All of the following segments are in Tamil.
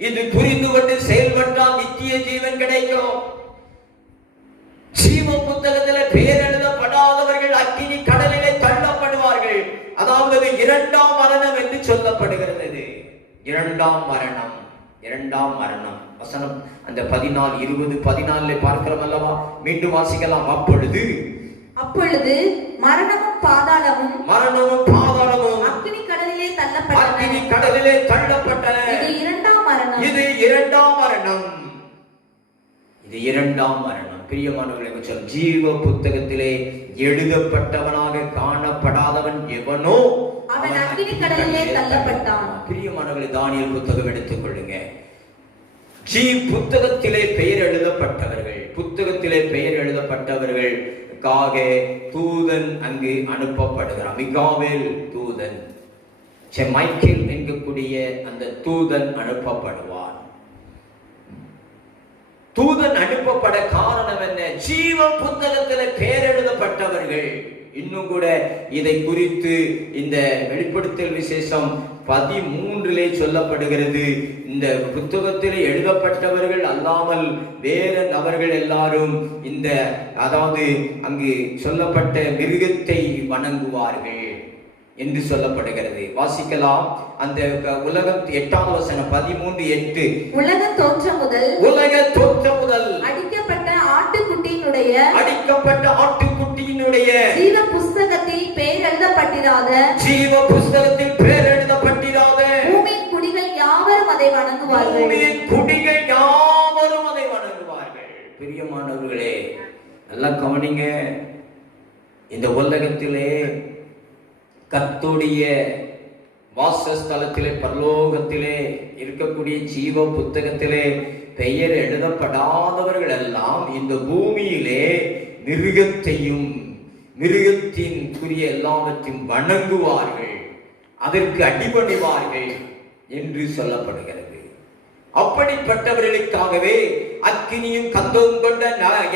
இது புரிந்து கொண்டு செயல்பட்டால் நித்திய ஜீவன் கிடைக்கும். ஜீவ புத்தகத்தில் பெயர் எழுதப்படாதவர்கள் அக்கினி கடலிலே தள்ளப்படுவார்கள். அதாவது இரண்டாம் மரணம் என்று சொல்லப்படுகிறது. இரண்டாம் மரணம், இரண்டாம் மரணம். வசனம் அந்த 14, 20, 14 பார்க்கிறோம் அல்லவா? மீண்டும் வாசிக்கலாம். அப்பொழுது மரணமும் பாதாளமும் அக்கினி கடலிலே தள்ளப்பட்டன. இது இரண்டாம் மரணம். இது இரண்டாம் மரணம். பிரியமானவர்களே, சொல்ல ஜீவ புத்தகத்திலே எழுதப்பட்டவனாக காணப்படாதவன் எவனோ அவன் அக்கினி கடலிலே தள்ளப்பட்டான். பிரியமானவர்களே, தானியேல் புத்தகம் எடுத்துக் கொள்ளுங்க. புத்தகத்திலே பெயர் எழுதப்பட்டவர்களுக்காக தூதன் அங்கு அனுப்பப்படுகிறான். மிகாவேல் தூதன், மைக்கேல் என்கக்கூடிய அந்த தூதன் அனுப்பப்படுவான். தூதன் அனுப்பப்பட காரணம் என்ன? ஜீவ புத்தகத்தில் பெயர் எழுதப்பட்டவர்கள். இன்னும் கூட இதை குறித்து இந்த வெளிப்படுத்தல் விசேஷம் 13 சொல்லப்படுகிறது. இந்த புத்தகத்தில் எழுதப்பட்டவர்கள் அல்லாமல் வேற நபர்கள் எல்லாரும் இந்த அதாவது அங்கு சொல்லப்பட்ட மிருகத்தை வணங்குவார்கள் என்று சொல்லப்படுகிறது. வாசிக்கலாம். அந்த உலகம் 8ஆம் வசனம் 13:8. உலக தோற்றம் முதல் அடிக்கப்பட்ட ஆட்டுக்குட்டியினுடைய ஜீவ புஸ்தகத்தில் பெயர் எழுதப்பட்டிராத பூமியின் குடிகள் யாவரும் அதை வணங்குவார்கள். பிரியமானவர்களே, நல்லா கவனிங்க. இந்த உலகத்திலே கர்த்தருடைய வாசஸ்தலத்திலே பரலோகத்திலே இருக்கக்கூடிய ஜீவ புத்தகத்திலே பெயர் எழுதப்படாதவர்கள் எல்லாம் இந்த பூமியிலே மிருகத்தையும் மிருகத்தின்குரிய எல்லாவற்றையும் வணங்குவார்கள், அதற்கு அடிபணிவார்கள் என்று சொல்லப்படுகிறது. அப்படிப்பட்டவர்களுக்காகவே அக்கினியும் கந்தமும் கொண்ட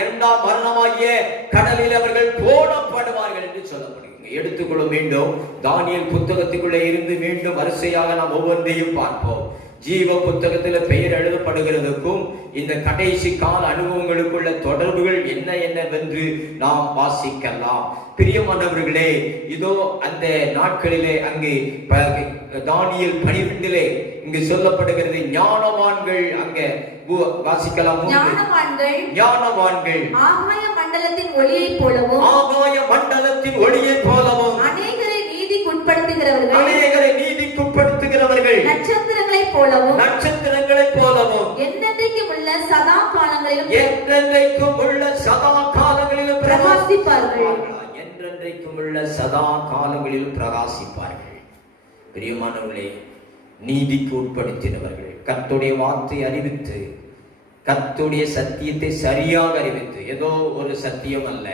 இரண்டாம் மரணமாகிய கடலில் அவர்கள் போடப்படுவார்கள் என்று சொல்லப்படுகிறது. எடுத்துக்கொள்ள வேண்டும். தானியேல் புத்தகத்துக்குள்ளே இருந்து மீண்டும் வரிசையாக நாம் ஒவ்வொன்றையும் பார்ப்போம். ஜீவ புத்தகத்தில் பெயர் எழுதப்படுகிறதுக்கும் இந்த கடைசி கால அனுபவங்களுக்குள்ள தொடர்புகள் என்னவென்று நாம் வாசிக்கலாம். பிரியமானவர்களே, இதோ அந்த நாட்களிலே அங்கு தானியேல் 12 இங்கு சொல்லப்படுகிறது. ஞானவான்கள் அங்கே வாசிக்கலாம். ஞானவான்கள் ஆகாய மண்டலத்தின் ஒளியைப் போலவும் அநேகரை நீதிக்குட்படுத்துகிறவர்கள் நட்சத்திரங்களைப் போலவும் என்றென்றைக்கும் உள்ள சதா காலங்களிலும் பிரகாசிப்பார்கள். பிரியமானவர்களே, நீதிக்கு உட்படுத்தினவர்கள், கர்த்தருடைய வார்த்தை அறிவித்து, கர்த்தருடைய சத்தியத்தை சரியாக அறிவித்து, ஏதோ ஒரு சத்தியம் அல்ல,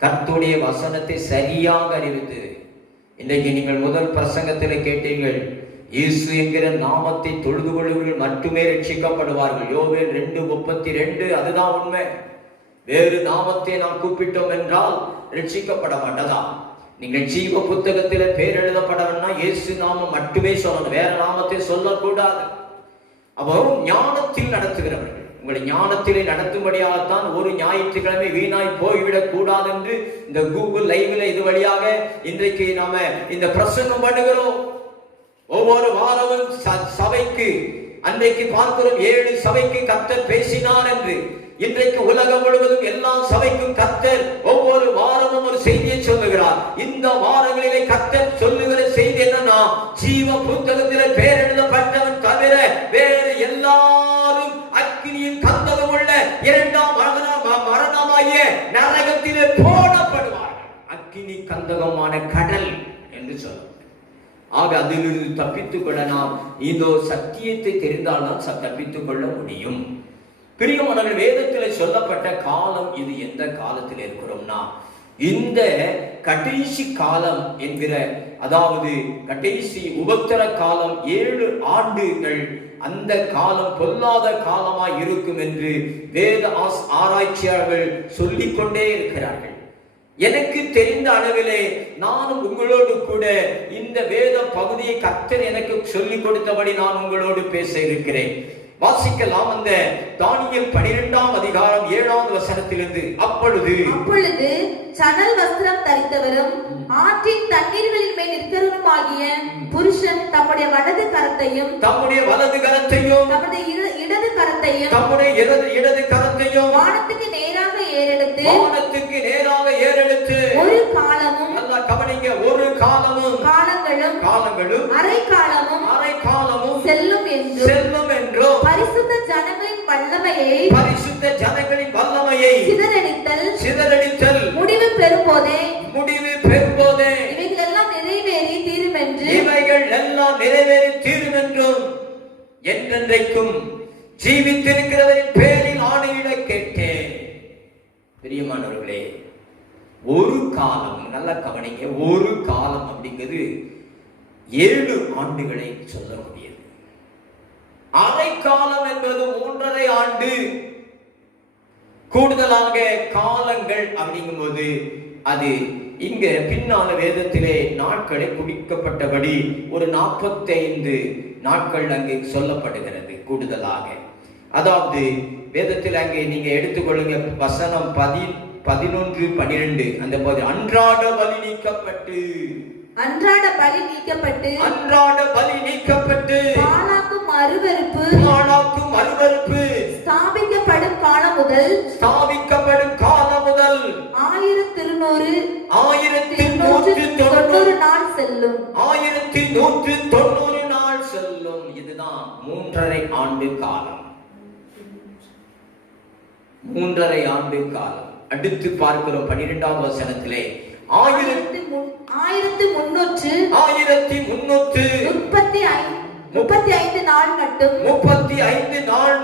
கர்த்தருடைய வசனத்தை சரியாக அறிவித்து. இன்றைக்கு நீங்கள் முதல் பிரசங்கத்தில் கேட்டீர்கள், இயேசு என்கிற நாமத்தை தொழுது கொள்ளுவர்கள் மட்டுமே ரட்சிக்கப்படுவார்கள். யோவேல் 2:32. அதுதான் உண்மை. வேறு நாமத்தை நாம் கூப்பிட்டோம் என்றால் ரட்சிக்கப்பட மாட்டதா? நீங்கள் ஜீவ புத்தகத்தில் பேர் எழுதப்படணும்னா இயேசு நாமம் மட்டுமே சொல்லணும், வேற நாமத்தை சொல்லக்கூடாது. அப்போ ஞானத்தில் நடத்துகிறவர்கள் உங்களை ஞானத்திலே நடத்தும்படியாகத்தான் ஒரு ஞாயிற்றுக்கிழமை வீணாய் போய்விடக் கூடாது என்று இந்த கூகுள் லைவ்ல இது வழியாக இன்றைக்கு நாம இந்த பிரசங்கம் பண்ணுகிறோம். ஒவ்வொரு வாரமும் சபைக்கு அன்றைக்கு பார்க்கிறோம் 7 சபைக்கு கர்த்தர் பேசினார் என்று. இன்றைக்கு உலகம் முழுவதும் எல்லா சபைக்கும் கர்த்தர் ஒவ்வொரு வாரமும் ஒரு செய்தியை சொல்லுகிறார். இந்த வாரங்களிலே கர்த்தர் சொல்லுகிற செய்தி என்னன்னா, ஜீவ புத்தகத்தில் பெயர் எழுதப்பட்டவன் தவிர வேறு எல்லாரும் அக்கினியின் கந்தகம் உள்ள இரண்டாம் மரணமாகிய நரகத்திலே போடப்படுவார்கள். அக்கினி கந்தகமான கடல் என்று சொல்லும். ஆக அதிலிருந்து தப்பித்துக் கொள்ள நாம் இதோ சத்தியத்தை தெரிந்தால்தான் தப்பித்துக் கொள்ள முடியும். பிரியமானவர்கள், வேதத்தில் சொல்லப்பட்ட காலம் இது. எந்த காலத்தில் இருக்கிறோம்னா இந்த கடைசி காலம் என்கிற, அதாவது கடைசி உபத்திர காலம் 7 ஆண்டுகள், அந்த காலம் பொல்லாத காலமாய் இருக்கும் என்று வேத ஆராய்ச்சியாளர்கள் சொல்லிக்கொண்டே இருக்கிறார்கள். எனக்கு தெரிந்த அளவிலே நானும் உங்களோடு கூட இந்த வேத பகுதியை கர்த்தர் எனக்கு சொல்லிக் கொடுத்தபடி நான் உங்களோடு பேச இருக்கிறேன். வாசிக்கலாம். அந்த தானியேல் 12ஆம் அதிகாரம் 7வது வசனத்திலிருந்து. அப்பொழுது சணல் வஸ்திரம் தரித்தவரும் ஆற்றின் தண்ணீர்களின் மேல் நிற்கிறவருமாகிய புருஷன் தம்முடைய வலது கரத்தையும் தமது இடது கரத்தையும் வானத்துக்கு நேராக ஏறெடுத்து ஒரு காலமும், நல்லா கவனிங்க, ஒரு காலமும் காலங்களும் அரை காலமும் செல்லும் என்றும் பரிசுத்த ஜனங்களின் வல்லமையை சிதறடித்தல் முடிவு பெறும்போதே இவைகள் எல்லாம் நிறைவேறி தீரும் என்றும் என்றென்றைக்கும் ஜீவித்திருக்கிறவரின் பேரில் ஆணையிட கேட்டேன். பிரியமானவர்களே, ஒரு காலம், நல்ல கவனிங்க, ஒரு காலம் அப்படிங்கிறது 7 ஆண்டுகளை சொல்ல முடியாது. அரை காலம் என்பது 3.5 ஆண்டு. கூடுதலாக காலங்கள் அப்படிங்கும் போது அது இங்க பின்னால வேதத்திலே நாட்களை குறிக்கப்பட்டபடி ஒரு 45 நாட்கள் அங்கே சொல்லப்படுகிறது கூடுதலாக. அதாவது வேதத்தில் அங்கே நீங்க எடுத்துக்கொள்ளுங்க, வசனம் 11, 12 அந்த போது அன்றாட பலி நீக்கப்பட்டு பாழாக்கும் அருவருப்பு ஸ்தாபிக்கப்படும் காலம் முதல் 1190 நாள் செல்லும். 1190 நாள் செல்லும். இதுதான் 3.5 ஆண்டு காலம். 3.5 ஆண்டு காலம். அடுத்து பார்க்கிறோம் 12வது வசனத்திலே 1335 நாள்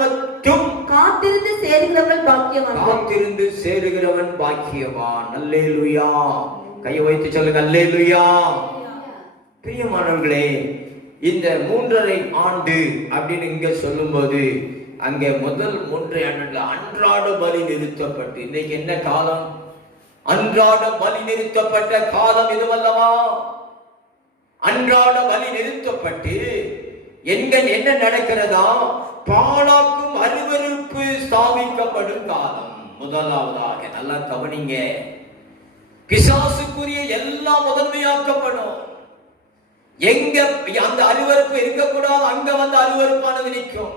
மட்டும் காத்திருந்து சேருகிறவன் பாக்கியவான். அல்லேலூயா. கையை வைத்து சொல்லுங்க, அல்லேலூயா. பிரியமானவர்களே, இந்த 3.5 ஆண்டு அப்படின்னு இங்க சொல்லும்போது அங்கே முதல் 3 ஆண்டுல அன்றாட பலி நிறுத்தப்பட்டு, இன்னைக்கு என்ன காலம்? அன்றாட பலி நிறுத்தப்பட்ட காலம் இதுவல்லவா? அன்றாட பலி நிறுத்தப்பட்டு என்ன நடக்கிறதா? பாழாக்கும் அருவருப்பு ஸ்தாபிக்கப்படும் காலம். முதலாவதாக நல்லா கவனிங்க, பிசாசுக்குரிய எல்லாம் முதன்மையாக்கப்படும். எங்க அந்த அருவருப்பு இருக்கக்கூடாது, அங்க வந்து அருவருப்பானது நிற்கும்.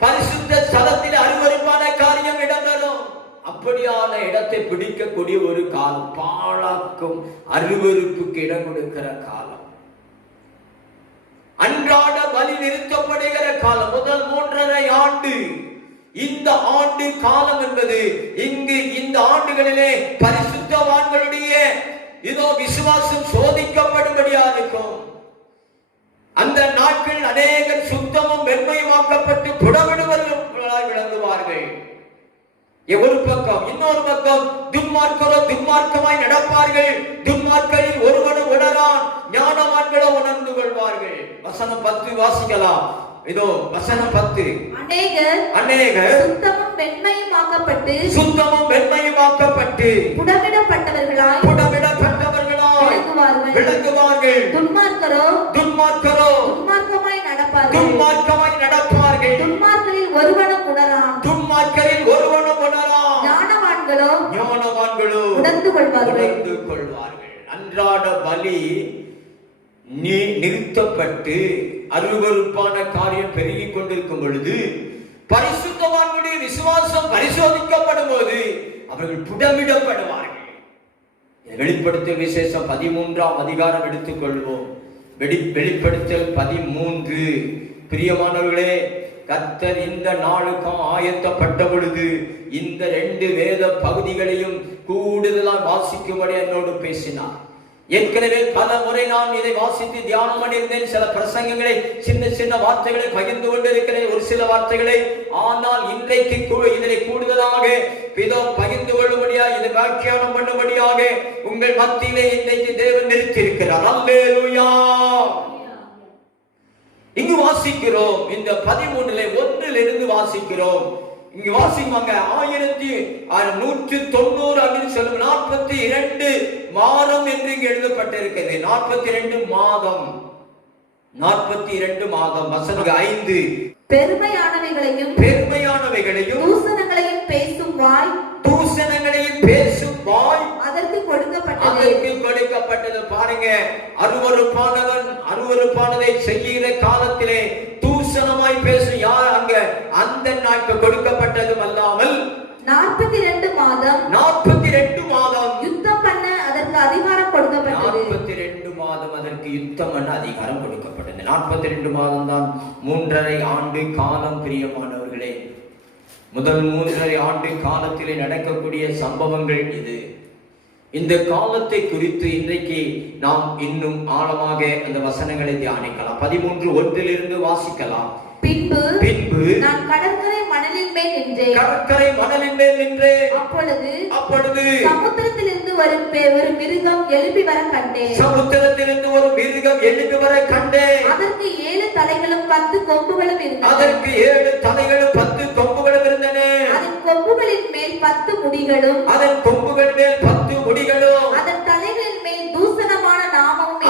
பரிசுத்த ஸ்தலத்தில் அருவருப்பான காரியம் இடம்பெறும். அப்படியான இடத்தை பிடிக்கக்கூடிய ஒரு காலம், பாழாக்கும் அருவருப்புக்கு இடம் கொடுக்கிற காலம், அன்றாட பலி நிறுத்தப்படுகிற காலம். முதல் 3.5 ஆண்டு. இந்த ஆண்டு காலம் என்பது இங்கு இந்த ஆண்டுகளிலே பரிசுத்தவான்களுடைய இதோ விசுவாசம் சோதிக்கப்படும்படியாக இருக்கும். அந்த நாட்கள் அநேகர் சுத்தமும் வெண்மையுமாக்கப்பட்டு புடமிடுவர்களாய் விளங்குவார்கள். ஒரு பக்கம், இன்னொரு பக்கம் துன்மார்க்கரோ துன்மார்க்கமாய் நடப்பார்கள். துன்மார்க்கரில் ஒருவனும் உணரான், ஞானவான்களோ உணர்ந்து கொள்வார்கள். வசனம் 10 வாசிக்கலாம். இதோ வசனம் 10. அநேகர் சுத்தமும் வெண்மையுமாக்கப்பட்டு புடமிடப்பட்டவர்களாய் விளங்குவார்கள். துன்மார்க்கரோ துன்மார்க்கமாய் நடப்பார்கள். துன்மார்க்கரில் ஒருவனும் உணரான், ஞானவான்களோ உணர்ந்து கொள்வார்கள். அன்றாட பலி நிறுத்தப்பட்டு அருவருப்பான காரியம் பெருகிக் கொண்டிருக்கும் பொழுது பரிசுத்தவான்களுடைய விசுவாசம் பரிசோதிக்கப்படும் போது அவர்கள் புடமிடப்படுவார்கள். வெளிப்படுத்தல் விசேஷம் 13ஆம் அதிகாரம் எடுத்துக்கொள்வோம். வெளிப்படுத்தல் 13. பிரியமானவர்களே, கர்த்தர் இந்த நாளுக்கு ஆயத்தப்பட்ட பொழுது இந்த 2 வேத பகுதிகளையும் கூடுதலாக வாசிக்கும்படி என்னோடு பேசினார். ஏற்கனவே பல முறை நான் இதை வாசித்து தியானம் பண்ணியிருந்தேன். சில பிரசங்கங்களை, சின்ன சின்ன வார்த்தைகளை பகிர்ந்து கொண்டிருக்கிறேன், ஒரு சில வார்த்தைகளை. ஆனால் இன்றைக்கு இதனை கூடுதலாக பகிர்ந்து கொள்ளும்படியாக, இதை வியாக்கியானம் பண்ணும்படியாக உங்கள் மத்தியிலே இன்றைக்கு தேவன் நிறுத்தியிருக்கிறார். அல்லேலூயா. இங்கு வாசிக்கிறோம், இந்த 13 1 வாசிக்கிறோம். இங்கு வாசிப்பாங்க 1190 அப்படின்னு சொல்லும். 42 மாதம் என்று இங்கு எழுதப்பட்டிருக்கிறது. 42 மாதம், 42 மாதம். வசனம் 5, பெருமையானவைகளையும் தூசணங்களையும் பேசும் வாய் அதற்கு கொடுக்கப்பட்டது. பாருங்க, அருவருப்பானதை செய்கிற காலத்திலே தூசணமாய் பேசும் யார் அங்க அந்த நாட்கள் கொடுக்கப்பட்டதும் அல்லாமல் 42 மாதம் யுத்தம் பண்ண அதற்கு அதிகாரம் கொடுக்கப்பட்டது. 42 மாதம் அதற்கு யுத்தம் பண்ண அதிகாரம் கொடுக்கப்பட்டது. 42 மாதம் தான் 3.5 ஆண்டு காலம். பிரியமானவர்களே, முதல் 3.5 ஆண்டு காலத்திலே நடக்கக்கூடிய சம்பவங்கள் இது. இந்த காலத்தை குறித்து இன்றைக்கு நாம் இன்னும் ஆழமாக அந்த வசனங்களை தியானிக்கலாம். 13:1 வாசிக்கலாம். பின்பு நான் கடற்கரை மணலின் மேல் நின்றேன். அப்பொழுது சமுத்திரத்திலிருந்து ஒரு மிருகம் எழுப்பி வர கண்டேன். அதற்கு 7 தலைகளும் 10 கொம்புகளும் இருந்தன. அதன் கொம்புகளின் மேல் 10 முடிகளும் அதன் தலைகளின் மேல் தூசணமான நாமமும்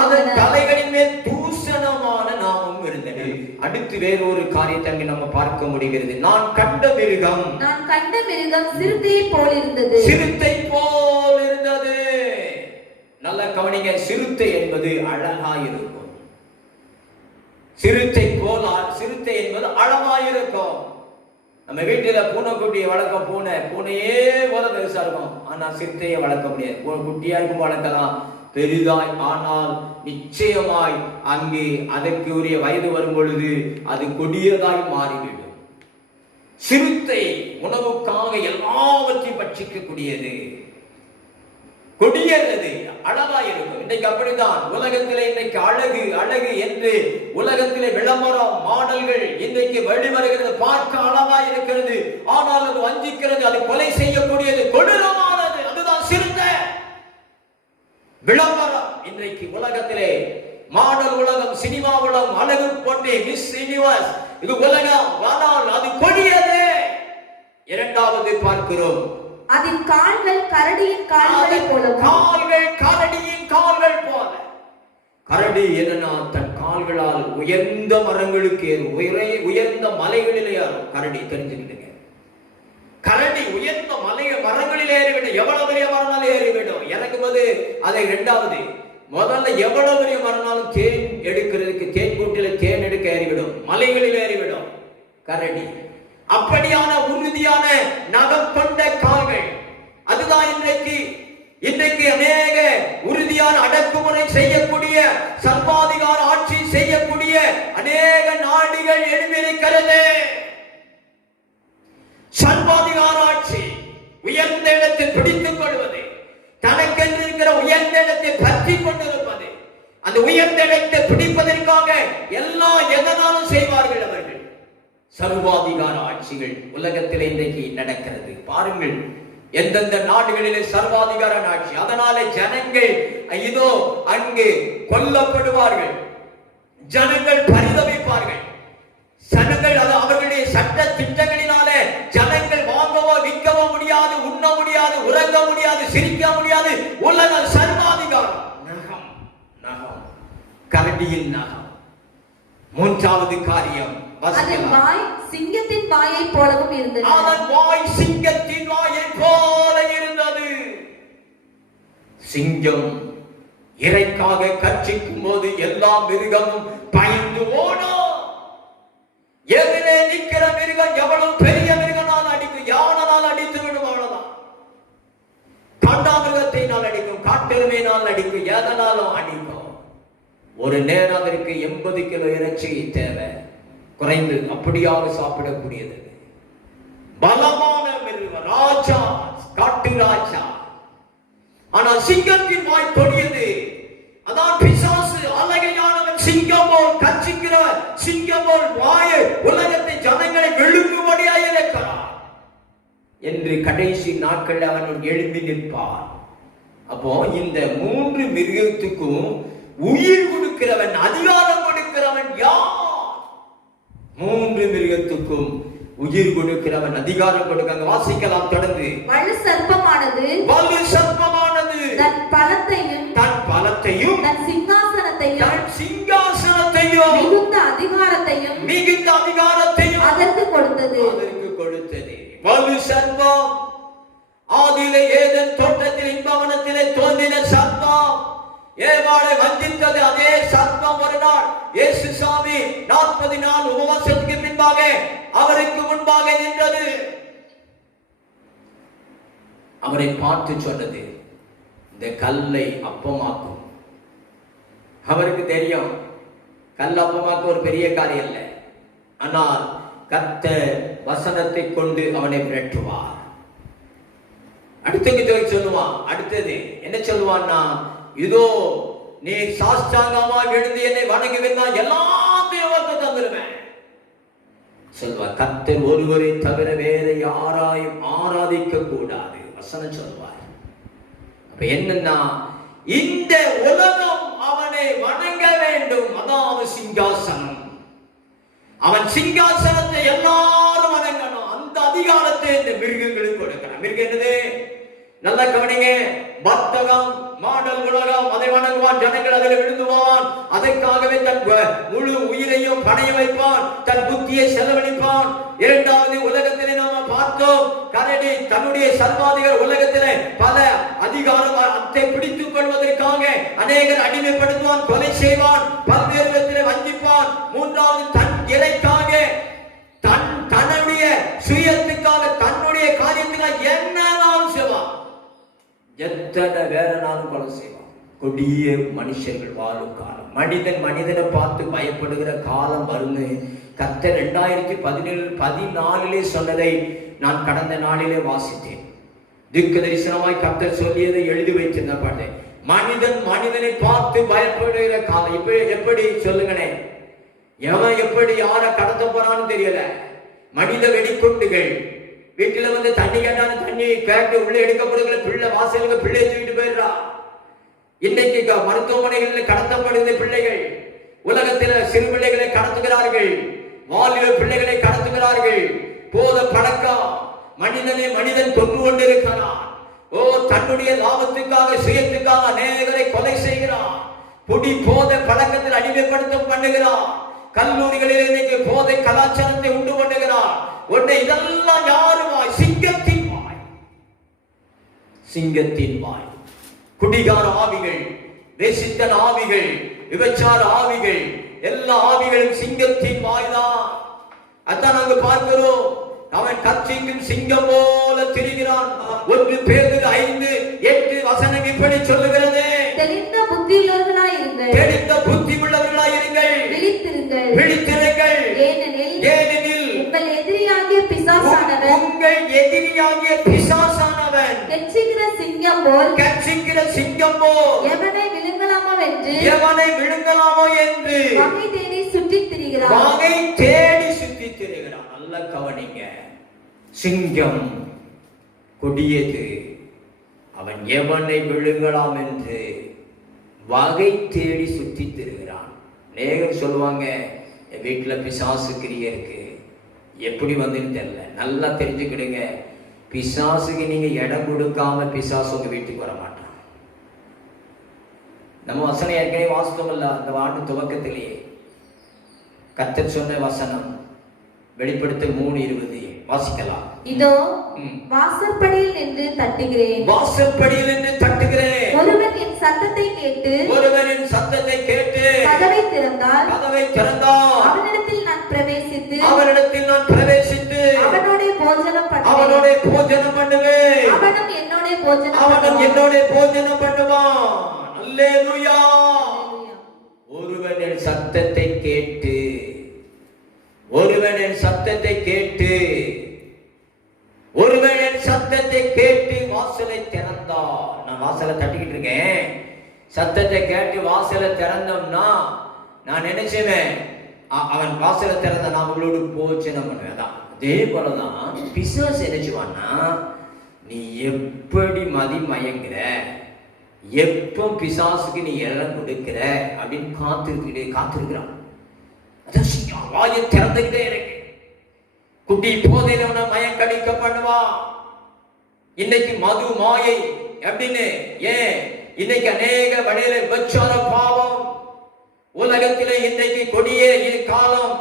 இருந்தன. அடுத்து வேறொரு காரியத்தை அங்கு நம்ம பார்க்க முடிகிறது. நான் கண்ட மிருகம் சிறுத்தை போல் இருந்தது. நல்ல கவனிங்க, சிறுத்தை என்பது அழகாயிருக்கும். சிறுத்தை என்பது அழகாயிருக்கும். நம்ம வீட்டுல பூனைக்குட்டியை வளர்க்க பூனையே போல பெருசா இருக்கும். ஆனா சிறுத்தையை வளர்க்க முடியாது. குட்டியா இருக்கும் வளர்க்கலாம் பெரிதாய். ஆனால் நிச்சயமாய் அங்கே அதற்கு உரிய வயது வரும் பொழுது அது கொடியதாய் மாறிவிடும். சிறுத்தை உணவுக்காக எல்லாவற்றையும் பட்சிக்கக்கூடியது, கொடியது, அழகாயிருக்கும். இன்றைக்கு அப்படித்தான் உலகத்திலே இன்றைக்கு அழகு என்று உலகத்திலே விளம்பரம் மாடல்கள் இன்றைக்கு வெளிவருகிறது. பார்க்க அழகா இருக்கிறது, ஆனால் அது வஞ்சிக்கிறது, அது கொலை செய்யக்கூடியது, கொடூரமானது. அதுதான் சிறுத்தை. விளம்பரம் இன்றைக்கு உலகத்திலே மாடல் உலகம், சினிமா உலகம், அழகு போட்டி, மிஸ் யூனிவர்ஸ், இது உலகம். ஆனால் அது கொடியது. இரண்டாவது பார்க்கிறோம், அதன் கால்கள் கரடியின் கால்கள் போல. கரடியின் கால்கள் போல. கரடி என்னன்னா தன் கால்களால் உயர்ந்த மரங்களுக்கு ஏறும், உயர்ந்த மலைகளிலே ஏறும். கரடி தெரிஞ்சுக்கிட்டுங்க, கரடி உயர்ந்த மரங்களில் ஏறிவிடும். எவ்வளவு பெரிய மரனாலும் ஏறிவிடும். இறங்கும்போது அதை இரண்டாவது, முதல்ல எவ்வளவு பெரிய மரனாலும் தேன் எடுக்கிறதுக்கு தேன் கூட்டில தேன் எடுக்க ஏறிவிடும், மலைகளில் ஏறிவிடும் கரடி. அப்படியான உறுதியான நகம் கொண்ட கால்கள். அதுதான் இன்றைக்கு அநேக உறுதியான அடக்குமுறை செய்யக்கூடிய, சர்வாதிகார ஆட்சி செய்யக்கூடிய அநேக நாடுகள் எழுந்திருக்கிறது. சர்வாதிகார ஆட்சி, உயர்ந்த இடத்தை பிடித்துக் கொள்வது, தனக்கென்று இருக்கிற உயர்ந்த இடத்தை பற்றி கொண்டிருப்பது, அந்த உயர்ந்த இடத்தை பிடிப்பதற்காக எதனாலும் செய்வார்கள் அவர்கள். சர்வாதிகார ஆட்சிகள் உலகத்தில் இன்றைக்கு நடக்கிறது. பாருங்கள், எந்தெந்த நாடுகளிலே சர்வாதிகார ஆட்சி. அதனாலே ஜனங்கள் இதோ அங்கு கொல்லப்படுவார்கள், ஜனங்கள் பரிதவிப்பார்கள். ஜனங்கள் அவர்களுடைய சட்ட திட்டங்களினாலே ஜனங்கள் வாங்கவோ விற்கவோ முடியாது, உண்ண முடியாது, உறங்க முடியாது, சிரிக்க முடியாது. உலக சர்வாதிகாரம். நகம், கரடியின் நகம். மூன்றாவது காரியம், அதன் வாய் சிங்கத்தின் வாயை போலவும் இருந்தது. அதன் வாய் சிங்கத்தின் வாயை போல இருந்தது. சிங்கம் இறைக்காக கர்ச்சிக்கும் போது எல்லா மிருகமும் பயந்து ஓடும். எதிரே நிற்கிற மிருகம் எவ்வளவு பெரிய மிருகனால் அடிக்கும், யானால் அடித்து விடும், அவ்வளவுதான். காண்டாமிருகத்தினால் அடிக்கும், காட்டெருமையினால் அடிக்கும், எதனாலும் அடிக்கும். ஒரு நேரம் அதற்கு 80 கிலோ இறைச்சி தேவை, குறைந்து அப்படியாக சாப்பிடக்கூடியது. பலமான மிருகம், ராஜா, காட்டு ராஜா. ஆனால் சிங்கத்தின் வாய் கொடியது. அதான் பிசாசு, அழகையானவன், சிங்கம் போல் கர்ச்சிக்கிற சிங்கம் போல் வாயை உலகத்தை ஜனங்களை விழுங்கும்படியாக இருக்கிறார் என்று கடைசி நாட்கள் அவன் எழுப்பி நிற்பார். அப்போ இந்த 3 மிருகத்துக்கும் உயிர் கொடுக்கிறவன், அதிகாரம் கொடுக்கிறவன் யார்? 3 மிருகத்துக்கும் உயிர் கொடுக்கிறவன், அதிகாரம் கொடுக்க. வாசிக்கலாம் தொடர்ந்து. வலு சர்ப்பமானது தன் பலத்தை சர்ப்பம், ஆதியிலே ஏதேன் தோட்டத்தில் இன்பவனத்திலே தோன்றின சர்ப்பம், ஏவாளை வஞ்சித்தது அதே சர்ப்பம் ஒரு நாள் இயேசு சாமி 40 நாள் உபவாசத்துக்கு பின்பாக அவருக்கு முன்பாக நின்றது. அவரை பார்த்து சொன்னது, இந்த கல்லை அப்பமாக்கும். அவருக்கு தெரியும் கல் அப்பமாக்க ஒரு பெரிய காரியம் இல்லை, ஆனால் கர்த்தர் வசனத்தை கொண்டு அவனை விரட்டுவார். அடுத்தது சொல்லுவான். அடுத்தது என்ன சொல்லுவான்னா, இதோ நீ சாஷ்டாங்கமா விழுந்து என்னை வணங்குவா எல்லாத்தையும் உனக்கு தந்துருவேன் சொல்வார். கர்த்தர் ஒருவரை தவிர வேற யாராயும் ஆராதிக்க கூடாது வசனம் சொல்வார். அப்ப என்னன்னா, இந்த உலகம் அவனை வணங்க வேண்டும். அதாவது சிங்காசனம், அவன் சிங்காசனத்தை எல்லாரும் வணங்கணும். அந்த அதிகாரத்தை இந்த மிருகங்களுக்கு கொடுக்கிறான். மிருகம் என்னது? நல்லா கவனிங்க. வர்த்தகம், மாடல் உலகம், அதை வணங்குவான். ஜனங்கள் அதில் விழுந்துவான். அதற்காகவே தன் முழு உயிரையும் பணைய வைப்பான், தன் புத்தியை செலவழிப்பான். இரண்டாவது, உலகத்திலே நாம பார்த்தோம், கரடி தன்னுடைய சர்வாதிகார உலகத்திலே பல அதிகாரத்தை பிடித்துக் கொள்வதற்காக அநேகர் அடிமைப்படுத்துவான், கொலை செய்வான், பல்வேறு விதத்திலே வஞ்சிப்பான். மூன்றாவது, தன் இலைக்காக, தன்னுடைய சுயத்துக்காக, தன்னுடைய காரியத்துக்காக என்னன்னாலும் செய்வான். எத்தனை வேற நாளும் கொலை செய்வான். கொடிய மனுஷர்கள் வாழும் காலம். மனிதன் மனிதனை பார்த்து பயப்படுகிற காலம் வரும்னு கர்த்தர் 2014 சொன்னதை நான் கடந்த நாளிலே வாசித்தேன். திக்கு தரிசனமாய் கர்த்தர் சொல்லியதை எழுதி வைத்திருந்த பாட்டு. மனிதன் மனிதனை பார்த்து பயப்படுகிற காலம். இப்ப எப்படி சொல்லுங்கனே, எவன் எப்படி யாரை கடத்த போறான்னு தெரியல. மனித வெடிக்குண்டுகள், வீட்டுல வந்து தண்ணி கேட்டாலும் தண்ணி கேட்டு உள்ள எடுக்கப்படுகிற பிள்ளை, வாசலுக்கு பிள்ளையை தூக்கிட்டு போயிடுறா. இன்னைக்கு மருத்துவமனைகளில் கடத்தப்படுகிற பிள்ளைகள், உலகத்தில் சிறு பிள்ளைகளை கடத்துகிறார்கள், வாலிப பிள்ளைகளை கடத்துகிறார்கள். போத பழக்கம், மனிதனை மனிதன் தொன்று கொண்டிருக்கிறான். ஓ, தன்னுடைய லாபத்துக்காக, சுயத்துக்காக அநேகரை கொலை செய்கிறான். புடி போத பழக்கத்தில் அடிமைப்படுத்தும் பண்ணுகிறான். கல்லூரிகளில் இன்னைக்கு போதை கலாச்சாரத்தை உண்டு பண்ணுகிறான். உடனே இதெல்லாம் யாரு வாய்? சிங்கத்தின் வாய். சிங்கத்தின் வாய். குடிகார ஆவிகள், வேசித்தன ஆவிகள், விபச்சார ஆவிகள், எல்லா ஆவிகளும் சிங்கத்தின் வாய்தான். அதான் நாங்க பார்க்கிறோம். அவன் கர்ச்சிக்கும் சிங்கம் போல திரிகிறான். 1 பேதுரு 5:8 வசனம் இப்படி சொல்லுகிறது, தெளிந்த புத்தியுள்ளவர்களாய் இருங்கள், தெளிந்த புத்தி உள்ளவர்களாய் இருங்கள், விழித்திருங்கள், விழித்திருங்கள். ஏனெனில் உங்கள் எதிரியாகிய பிசாசானவன், உங்கள் எதிரியாகிய பிசாசானவன் கெர்ச்சிக்கிற சிங்கம் போல், கர்ச்சிக்கிற சிங்கம் போல் எவனை விழுங்கலாமோ என்று, எவனை விழுங்கலாமோ என்று வகை தேடி சுற்றித் திரிகிறான். வகை தேடி சுற்றித் திரிகிறான். நல்ல கவனிங்க. சிங்கம் கொடியது. அவன் எவனை விழுங்கலாம் என்று வகை தேடி சுற்றி திரிகிறான். நேகர் சொல்லுவாங்க, என் வீட்டுல பிசாசு கிரியை இருக்கு. எப்படி வந்துன்னு தெரியல. நல்லா தெரிஞ்சுக்கிடுங்க, பிசாசுக்கு நீங்க இடம் கொடுக்காம பிசாசு உங்க வீட்டுக்கு வர மாட்டான். நம்ம வசனம் ஏற்கனவே வாசித்தோம் இல்ல, அந்த ஆண்டு துவக்கத்திலேயே கர்த்தர் சொன்ன வசனம் வெளிப்படுத்தல் 3:20 வாசிக்கலாம். இதோ வாசற்படியில் நின்று தட்டுகிறேன், வாசற்படியில் நின்று தட்டுகிறேன். ஒருவன் என் சத்தத்தை கேட்டு, ஒருவன் என் சத்தத்தை கேட்டு கதவை திறந்தால், அவனிடத்தில் நான் பிரவேசித்து, அவனோட போஜனம் பண்ணுவேன், அவனும் என்னோட போஜனம் பண்ணுவான். அல்லேலூயா. ஒருவன் என் சத்தத்தை கேட்டு, ஒருவன் என் சத்தத்தை கேட்டு, ஒருவன் என் சத்தத்தை கேட்டு வாசலை திறந்தான். நான் வாசலை தட்டிக்கிட்டு இருக்கேன். சத்தத்தை கேட்டு வாசலை திறந்தோம்னா நான் நினைச்சேன், அவன் வாசலை திறந்த நான் அவங்களோடு போச்சனம் பண்ணுவேன். அதே போலதான் பிசாசு நினைச்சுவான்னா, நீ எப்படி மதி மயங்குற, எப்போ பிசாசுக்கு நீ இடம் கொடுக்கிற அப்படின்னு காத்திருக்கிறான். வாயை திறந்துகிட்டே இருக்கு. குட்டி போதையில மயம் கடிக்க பண்ணுவான். இன்னைக்கு மது மாயை அப்படின்னு ஏன் இன்னைக்கு அநேக வழியில விபச்சார பாவம் உலகத்திலே இன்னைக்கு கொடிய காலம்.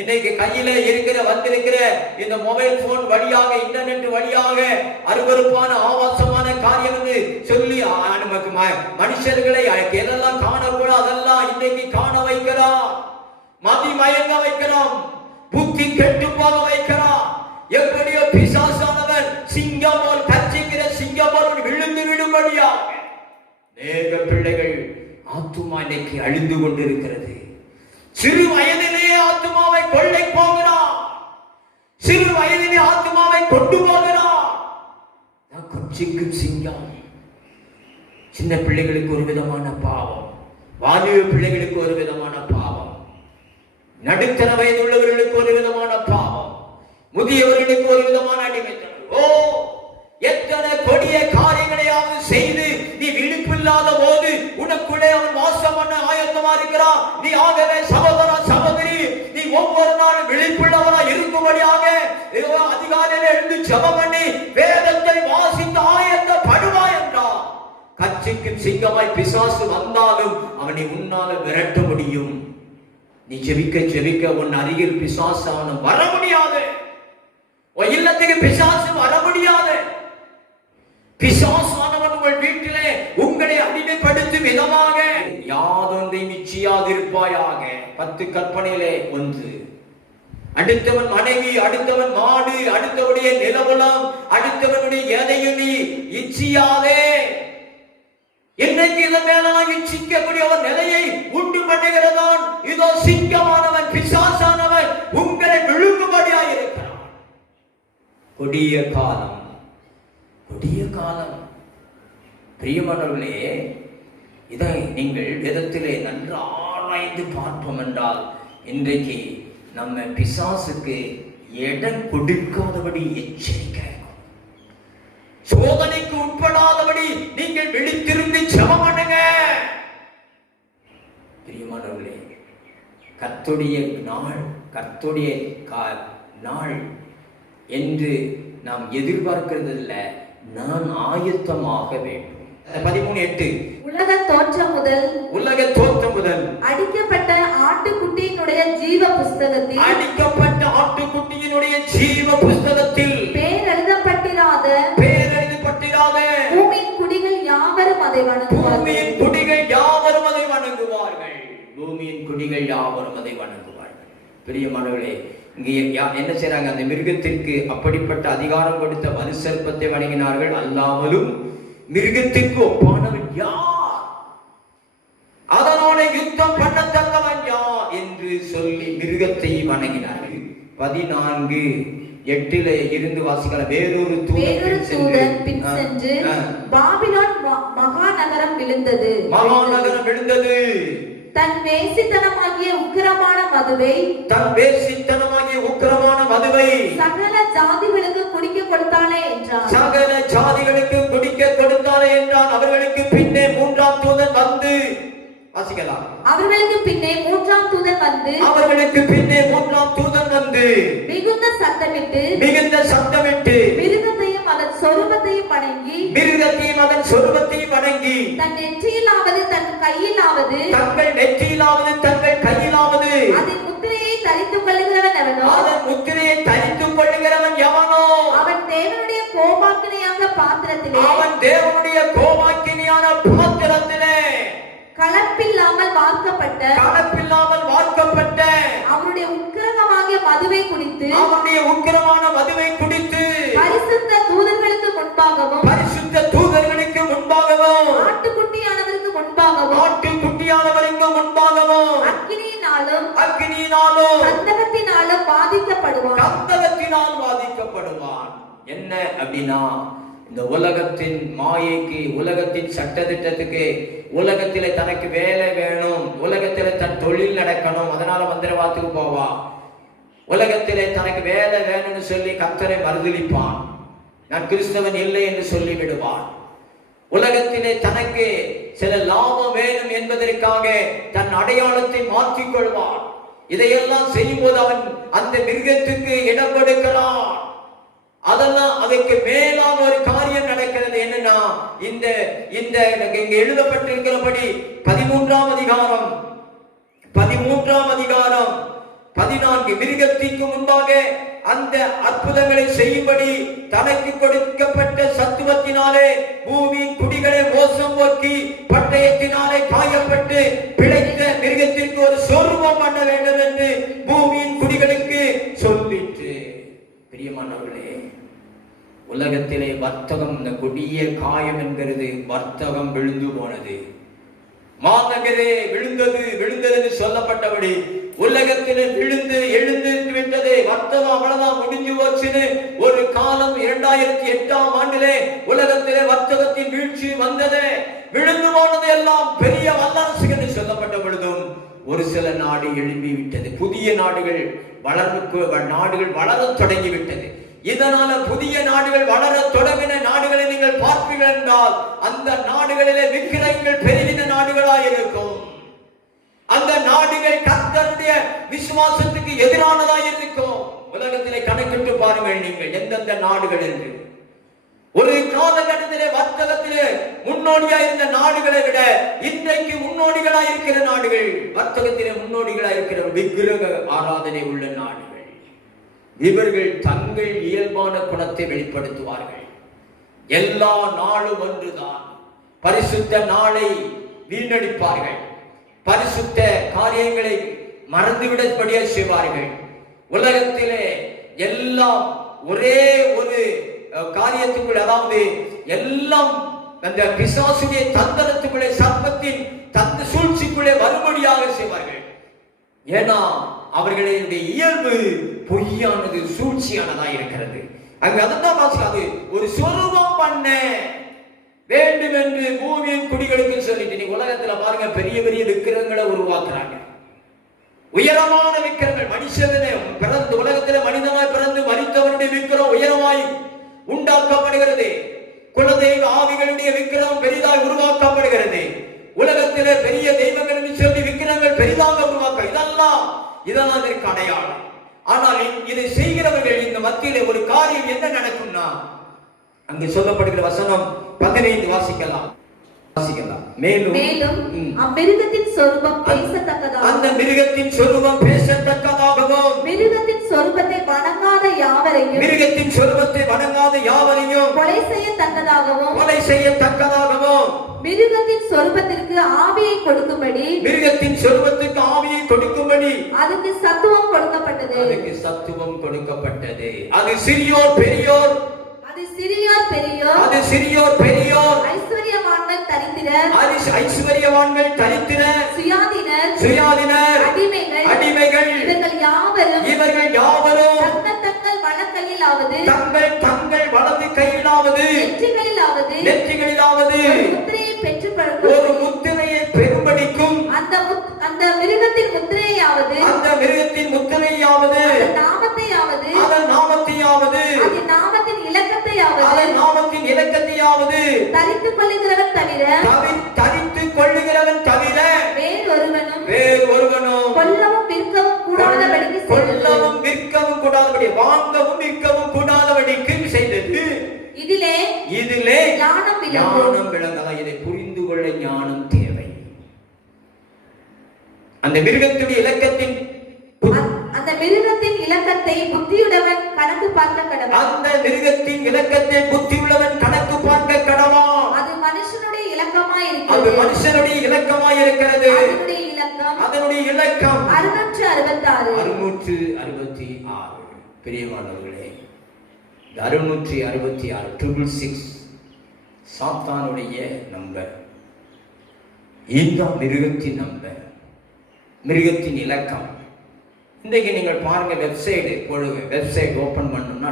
இன்னைக்கு கையில வந்திருக்கிற இந்த மொபைல் போன் வழியாக, இன்டர்நெட் வழியாக அருவருப்பான ஆபாசமான காரியம் என்று சொல்லி நமக்கு மனுஷர்களை எதெல்லாம் காணக்கூடாது அதெல்லாம் இன்னைக்கு காண வைக்கிறான். மதி மயங்க வைக்கிறான், புத்தி கெட்டு போக வைக்கிறான். எப்படியோ பிசாசானவன் சிங்கம் போல் கர்ச்சிக்கிற சிங்கம் போல் விழுந்து விடும்படியாக அநேக பிள்ளைகள் ஆத்துமா இன்னைக்கு அழிந்து கொண்டிருக்கிறது. சிறு வயதிலேயே ஆத்துமாவை கொள்ளை போகிறான், சிறு வயதிலே ஆத்துமாவை கொண்டு போகிறான். கர்ச்சிக்கும் சிங்கம். சின்ன பிள்ளைகளுக்கு ஒரு விதமான பாவம், வாலிப பிள்ளைகளுக்கு ஒரு விதமான பாவம், நடுத்தர வயது உள்ளவர்களுக்கு ஒரு விதமான பாவம், முதியவர்களுக்கு ஒரு விதமான அடிமைத்தனம். ஓ, எத்தனை கொடிய காரியங்களையாவது செய்து நீ விழிப்பில்லாத போது உனக்குள்ளே அவன் வாசம் பண்ண ஆயத்தமா இருக்கிறான். நீ ஆகவே சகோதரா சகோதரி, நீ ஒவ்வொரு நாளும் விழிப்புள்ளவரா இருக்கும்படியாக அதிகாலையில் எழுந்து ஜெபம் பண்ணி வேதத்தை வாசித்து ஆயத்தப்படுவாய் என்றார். கர்ச்சிக்கும் சிங்கமாய் பிசாசு வந்தாலும் அவனை உன்னால விரட்ட முடியும். நீ ஜெபிக்க ஜெபிக்க உன் அருகில் பிசாசு அவனை வர முடியாது, உன் இல்லத்துக்கு பிசாசு வர முடியாது. பிசாசானவன் உங்கள் வீட்டிலே உங்களை அடிமைப்படுத்தும் விதமாக யாதொன்றை மிச்சியாதிருப்பாயாக. 10 கற்பனையிலே 1. அடுத்தவன் மனைவி, அடுத்தவன் மாடு, அடுத்தவனுடைய நிலவலம், அடுத்தவனுடைய எதையும் நீ இச்சியாதே. இன்னைக்கு இதன் மேலாக இச்சிக்கக்கூடிய ஒரு நிலையை உண்டு பண்ணுகிறதான் இதோ சிங்கமானவன் பிசாசானவன் உங்களை விழுங்கும்படியாக இருக்கிறான். கொடிய காலம், கொடிய காலம். பிரியமானவர்களே, இதை நீங்கள் வேதத்திலே நன்கு ஆராய்ந்து பார்ப்போம் என்றால் இன்றைக்கு நம்ம பிசாசுக்கு இடம் கொடுக்காதபடி எச்சரிக்கை, சோதனைக்கு உட்படாதபடி நீங்கள் விழித்திருந்து ஜெபம் பண்ணுங்க. பிரியமானவர்களே, கர்த்தருடைய நாள், கர்த்தருடைய நாள் என்று நாம் எதிர்பார்க்கிறது இல்ல, நான் ஆயத்தமாக வேண்டும். 13:8 உலக தோற்றம் முதல் அடிக்கப்பட்ட ஆட்டுக்குட்டியினுடைய ஜீவ புஸ்தகத்தில் பேர் எழுதப்பட்டிராத பூமியின் குடிகள் யாவரும் அதை வணங்குவார்கள். பிரியமானவர்களே, இங்கே என்ன செய்றாங்க? அந்த மிருகத்திற்கு அப்படிப்பட்ட அதிகாரம் கொடுத்த மனுசர்ப்பத்தை வணங்கினார்கள். அல்லாமலும் மிருகத்திற்கு ஒப்பானவன் யார், அதனோட யுத்தம் பண்ணத்தக்கவன் யார் என்று சொல்லி மிருகத்தை வணங்கினார்கள். 14:8 இருந்து வாசிக்கலாம். வேறொரு தூதன் பின் சென்று பாபிலோன் மகாநகரம் விழுந்தது. தன் வேசித்தனமாகிய உக்கிரமான மதுவை சகல ஜாதிகளுக்கு குடிக்க கொடுத்தானே என்றான். அவர்களுக்கு பின்னே மூன்றாம் தூதன் வந்து மிகுந்த சத்தமிட்டு மிருகத்தையும் அதன் சொரூபத்தையும் வணங்கி தன் நெற்றியிலாவது தன் கையிலாவது அதன் முத்திரையை தரித்துக் கொள்ளுகிறவன் எவனோ அவன் தேவனுடைய கோபாக்கினியான பாத்திரத்திலே கலப்பில்லாமல் வார்க்கப்பட்ட அவருடைய உக்கிரமாகிய மதுவை குடித்து பரிசுத்த தூதர்களுக்கு முன்பாகவும் ஆட்டுக்குட்டியானவருக்கு முன்பாகவும் அக்கினியினாலும் கந்தகத்தினாலும் பாதிக்கப்படுவான். என்ன அப்படின்னா, இந்த உலகத்தின் மாயைக்கு, உலகத்தின் சட்டதிட்டத்துக்கு, உலகத்திலே தனக்கு வேலை வேணும், உலகத்திலே தன் தொழில் நடக்கணும், அதனால மந்திரவாதத்துக்கு போவான். உலகத்திலே தனக்கு வேலை வேணும்னு சொல்லி கர்த்தரை மறுதலிப்பான். நான் கிறிஸ்தவன் இல்லை என்று சொல்லி விடுவான். உலகத்திலே தனக்கு சில லாபம் வேணும் என்பதற்காக தன் அடையாளத்தை மாற்றிக் கொள்வான். இதையெல்லாம் செய்யும்போது அவன் அந்த மிருகத்துக்கு இடம் கொடுக்கிறான். அதெல்லாம் அதுக்கு மேலான ஒரு காரியம் நடக்கிறது. என்னன்னா, இந்த இங்க எழுதப்பட்டிருக்கிறபடி 13ஆம் அதிகாரம் 14 மிருகத்திற்கு முன்பாக அந்த அற்புதங்களை செய்யும்படி தனக்கு கொடுக்கப்பட்ட சத்துவத்தினாலே பூமியின் குடிகளை மோசம் போக்கி பட்டயத்தினாலே காயப்பட்டு பிழைத்த மிருகத்திற்கு ஒரு சொரூபம் பண்ண வேண்டும் என்று பூமியின் குடிகளுக்கு சொல்லிற்று. பிரியமானவர்களே, உலகத்திலே வர்த்தகம், இந்த கொடிய காயம் என்கிறது வர்த்தகம் விழுந்து போனது. மாநகரே விழுந்தது என்று சொல்லப்பட்டபடி உலகத்திலே விழுந்து எழுந்து விட்டது. வர்த்தகம் அவ்வளவுதான், முடிஞ்சு போச்சுன்னு ஒரு காலம் 2008ஆம் ஆண்டிலே உலகத்திலே வர்த்தகத்தின் வீழ்ச்சி வந்தது. விழுந்து போனது எல்லாம் பெரிய வல்லரசுகள் என்று சொல்லப்பட்ட பொழுதும் ஒரு சில நாடு எழும்பி விட்டது. புதிய நாடுகள் வளர தொடங்கிவிட்டது. இதனால புதிய நாடுகள் வளர தொடங்கின நாடுகளை நீங்கள் பார்ப்பீர்கள் என்றால் அந்த நாடுகளிலே விக்கிரகங்கள் பெருகின நாடுகளாய் இருக்கும். அந்த நாடுகள் கர்த்தருடைய விசுவாசத்துக்கு எதிரானதாய் இருக்கும். உலகத்திலே கணக்கிட்டு பாருங்கள் நீங்கள் எந்தெந்த நாடுகள் என்று. ஒரு காலகட்டத்திலே வர்த்தகத்திலே முன்னோடியாய் இருந்த நாடுகளை விட இன்றைக்கு முன்னோடிகளாய் இருக்கிற நாடுகள், வர்த்தகத்திலே முன்னோடிகளாய் இருக்கிற விக்கிரக ஆராதனை உள்ள நாடுகள். இவர்கள் தங்கள் இயல்பான குணத்தை வெளிப்படுத்துவார்கள். எல்லா நாளும் ஒன்றுதான். பரிசுத்த நாளை வீணடிப்பார்கள். பரிசுத்த காரியங்களை மறந்துவிடப்படியே செய்வார்கள். உலகத்திலே எல்லாம் ஒரே ஒரு காரியத்துக்குள், அதாவது எல்லாம் அந்த பிசாசுடைய தந்திரத்துக்குள்ளே, சர்ப்பத்தின் தந்த சூழ்ச்சிக்குள்ளே வரும்படியாக செய்வார்கள். ஏன்னா அவர்களுடைய இயல்பு பொய்யானது, சூழ்ச்சியானதா இருக்கிறது. அங்க அதான் வாசிக்காது, ஒரு சொரூபம் பண்ண வேண்டும் என்று பூமியின் குடிகளுக்கு சொல்லிட்டு. நீ உலகத்துல பாருங்க, பெரிய பெரிய விக்கிரகங்களை உருவாக்குறாங்க. உயரமான விக்கிரகங்கள். மனுஷனே பிறந்து உலகத்துல மனிதனாய் பிறந்து மரித்தவருடைய விக்கிரகம் உயரமாய் உண்டாக்கப்படுகிறது. குலதெய்வ ஆவிகளுடைய விக்கிரகம் பெரிதாய் உருவாக்கப்படுகிறது. உலகத்திலே பெரிய தெய்வங்கள் என்று சொல்லி விக்கிரகங்கள் பெரிதாக உருவாக்க, இதெல்லாம் இதற்கு அடையாளம். ஆனால் இதை செய்கிறவர்கள் இந்த மத்தியிலே ஒரு காரியம் என்ன நடக்கும்னா, அங்கு சொல்லப்படுகிற வசனம் 15 வாசிக்கலாம். மேலும் அம்மிருகத்தின் சொரூபம் பேசத்தக்கதாகவும், அந்த மிருகத்தின் சொரூபம் பேசத்தக்கதாகவும், மிருகத்தின் சொரூபத்தை வணங்காத யாவரையும் கொலை செய்யத்தக்கதாகவும், மிருகத்தின் சொரூபத்திற்கு ஆவியை கொடுக்கும்படி அதுக்கு சத்துவம் கொடுக்கப்பட்டது. அது சிறியோர் பெரியோர், ஐஸ்வரியவான்கள் தரித்திர, சுயாதீனர், அடிமைகள், இவர்கள் யாவரும் தங்கள் வலது கையிலாவது நெற்றிகளிலாவது ஒரு முத்திரையை பெறும்படிக்கும், அந்த மிருகத்தின் முத்திரையாவது அதன் நாமத்தையாவது இலக்கத்தையாவது தரித்துக் கொள்ளுகிறவன் தவிர வேறொருவனும் கொல்லவும் விற்கவும் கூடாதபடி வாங்கவும் விற்கவும் கூடாதபடிக்கு செய்தது. இதிலே ஞானம் விளங்கலாம். இதை புரிந்து கொள்ள ஞானம் தேவை. அந்த மிருகத்துடைய இலக்கத்தின் புத்தியுள்ளவன் கணக்கு பார்க்க கடவான். அது மனுஷனுடைய இலக்கமாய் இருக்கிறது. அதனுடைய இலக்கம் 666. பிரியமானவர்களே, 666 சாத்தானுடைய நம்பர். இந்த மிருகத்தின் நம்பர், மிருகத்தின் இலக்கம். இன்றைக்கு நீங்கள் பாருங்க, வெப்சைட் ஓபன் பண்ணோம்னா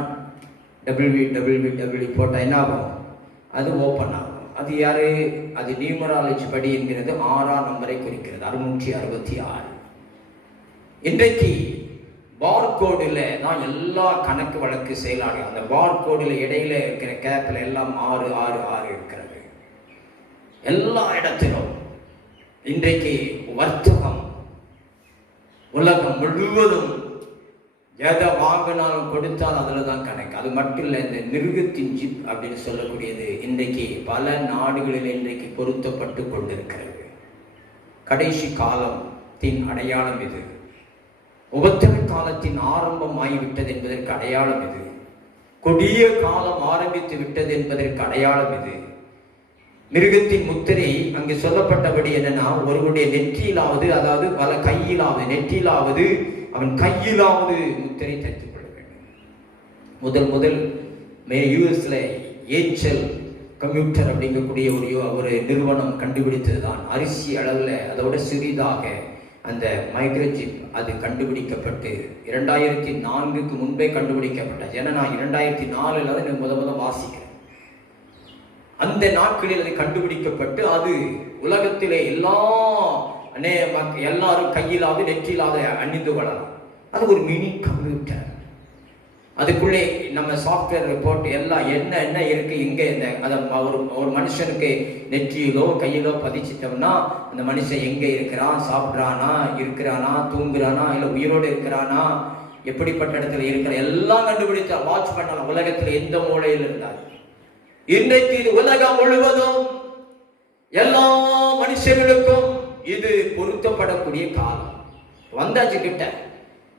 www போட்டால் என்ன ஆகும்? அது ஓபன் ஆகும். அது யாரு? அது நியூமராலஜி படி என்கிறது 6ஆம் நம்பரை குறிக்கிறது, 666. இன்றைக்கு பார்கோடில் தான் எல்லா கணக்கு வழக்கு செயலாடும். அந்த பார்கோடில் இடையில இருக்கிற கேப்பில் எல்லாம் 666 இருக்கிறது. எல்லா இடத்திலும் இன்றைக்கு வர்த்தகம் உலகம் முழுவதும் எதை வாங்கினாலும் கொடுத்தால் அதில் தான் கணக்கு. அது மட்டும் இல்லை, இந்த மிருகத்தின் ஜிப் அப்படின்னு சொல்லக்கூடியது இன்றைக்கு பல நாடுகளில் இன்றைக்கு பொருத்தப்பட்டு கொண்டிருக்கிறது. கடைசி காலத்தின் அடையாளம் இது. உபத்திர காலத்தின் ஆரம்பம் ஆகிவிட்டது என்பதற்கு அடையாளம் இது. கொடிய காலம் ஆரம்பித்து விட்டது என்பதற்கு அடையாளம் இது. மிருகத்தின் முத்திரை அங்கு சொல்லப்பட்டபடி என்னன்னா, ஒருவருடைய நெற்றியிலாவது, அதாவது பல கையிலாவது, நெற்றியிலாவது அவன் கையிலாவது முத்திரை தைத்துக் கொள்ள வேண்டும். முதல் யூஎஸ்ல ஏஞ்சல் கம்ப்யூட்டர் அப்படிங்கக்கூடிய ஒரு நிறுவனம் கண்டுபிடித்ததுதான். அரிசி அளவில் அதோட சிறிதாக அந்த மைக்ரோசிப் அது கண்டுபிடிக்கப்பட்டு 2004க்கு முன்பே கண்டுபிடிக்கப்பட்டது. ஏன்னா நான் 2004 அதை முதல் வாசிக்கிறேன். அந்த நாட்களில் அது கண்டுபிடிக்கப்பட்டு அது உலகத்திலே எல்லாரும் கையிலாவது நெற்றியிலாத அணிந்து கொள்ளலாம். அது ஒரு மினி கம்ப்யூட்டர். அதுக்குள்ளே நம்ம சாஃப்ட்வேர் போட்டு எல்லாம் என்ன இருக்கு இங்கே அதை ஒரு மனுஷனுக்கு நெற்றியிலோ கையிலோ பதிச்சிட்டோம்னா அந்த மனுஷன் எங்கே இருக்கிறான், சாப்பிட்றானா, இருக்கிறானா, தூங்குறானா, இல்லை உயிரோடு இருக்கிறானா, எப்படிப்பட்ட இடத்துல இருக்கிற எல்லாம் கண்டுபிடிச்சா வாட்ச் பண்ணலாம். உலகத்தில் எந்த மூலையில் இருந்தால் இன்றைக்கு இது உலகம் முழுவதும் எல்லா மனுஷர்களுக்கும் இது பொருத்தப்படக்கூடிய காலம் வந்தாச்சு கிட்ட.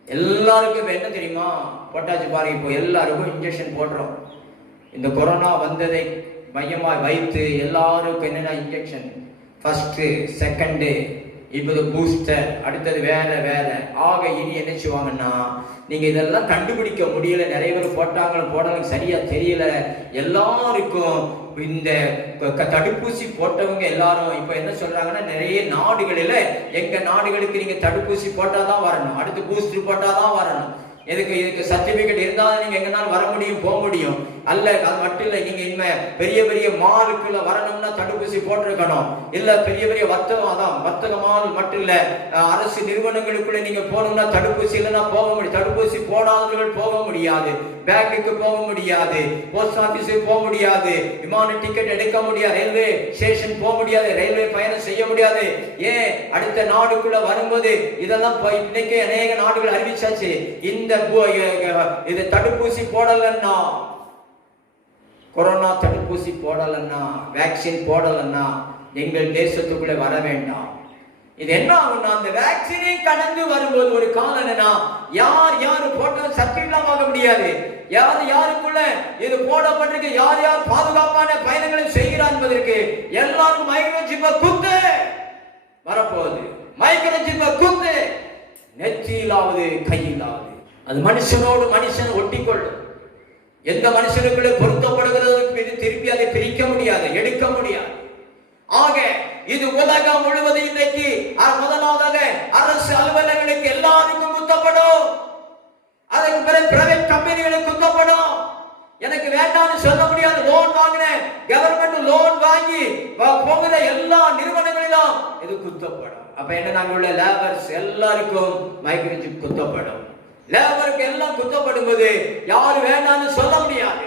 எல்லாருக்கும் என்ன தெரியுமா போட்டாச்சு பாருங்க. இப்போ எல்லாருக்கும் இன்ஜெக்ஷன் போடுறோம். இந்த கொரோனா வந்ததை மையமாக வைத்து எல்லாருக்கும் என்னென்ன இன்ஜெக்ஷன், ஃபர்ஸ்ட், செகண்ட், இப்போது பூஸ்டர், அடுத்தது வேற ஆக இனி என்ன செய்வாங்கன்னா, நீங்க இதெல்லாம் கண்டுபிடிக்க முடியல. நிறைய பேர் போடலாம் சரியா தெரியல. எல்லாருக்கும் இந்த தடுப்பூசி போட்டவங்க எல்லாரும் இப்ப என்ன சொல்றாங்கன்னா, நிறைய நாடுகளில் எங்க நாடுகளுக்கு நீங்க தடுப்பூசி போட்டாதான் வரணும், அடுத்து பூஸ்டர் போட்டாதான் வரணும். இதுக்கு சர்டிபிகேட் இருந்தாலும் நீங்க எங்கனாலும் வர முடியும், போக முடியும். அல்ல அது மட்டும் இல்லை, நீங்க இனிமே பெரிய மாலுக்குள்ள வரணும்னா தடுப்பூசி போட்டிருக்கணும். இல்ல பெரிய வர்த்தக மால் மட்டும் இல்ல, அரசு நிறுவனங்களுக்குள்ள நீங்க போகணும்னா தடுப்பூசி இல்லைன்னா போக முடியும். தடுப்பூசி போடாதவர்கள் போக முடியாது, பேங்குக்கு போக முடியாது, போஸ்ட் ஆபீஸுக்கு போக முடியாது, விமான டிக்கெட் எடுக்க முடியாது, ரயில்வே ஸ்டேஷன் போக முடியாது, ரயில்வே பயணம் செய்ய முடியாது. ஏன் அடுத்த நாடுக்குள்ள வரும்போது இதெல்லாம் இன்னைக்கு அநேக நாடுகள் அறிவிச்சாச்சு. இந்த தடுப்பூசி போடலன்னா, கொரோனா தடுப்பூசி போடலன்னா, வேக்சின் போடலன்னா எங்கள் தேசத்துக்குள்ளே வர வேண்டாம். இது என்ன ஆகும்னா, அந்த வேக்சினை கடந்து வரும்போது ஒரு காலம் என்னன்னா, யாரு போட்ட சர்டிபிகேட் வாங்க முடியாது. யாருக்குள்ள இது போடப்பட்டிருக்கு, யார் பாதுகாப்பான பயணங்களை செய்கிறார் என்பதற்கு எல்லாருக்கும் மைக்ரோசிப்ப குத்து வரப்போகுது. மைக்ரோசிப்ப குத்து நெற்றியிலாவது கையிலாவது அது மனுஷனோடு மனுஷன் ஒட்டிக்கொள்ளும். எந்த மனுஷனுக்குள்ளே பொருத்தப்படுகிறதுக்கு இது திருப்பி அதை பிரிக்க முடியாது, எடுக்க முடியாது. ஆக இது உலகம் முழுவதும் இன்றைக்கு முதலாவதாக அரசு அலுவலர்களுக்கு எல்லாருக்கும் குத்தப்படும். அதுக்கு பிறகு பிரைவேட் கம்பெனிகளுக்கு குத்தப்படும். எனக்கு வேண்டாம்னு சொல்ல முடியாது. லோன் வாங்கினேன், கவர்மெண்ட் லோன் வாங்கி போகிற எல்லா நிறுவனங்களிலும் இது குத்தப்படும். அப்ப என்ன, நாங்கள் உள்ள லேபர்ஸ் எல்லாருக்கும் மைக்ரோசிப் குத்தப்படும். லேபருக்கு எல்லாம் குத்தப்படும் போது யாரு வேண்டாம்னு சொல்ல முடியாது.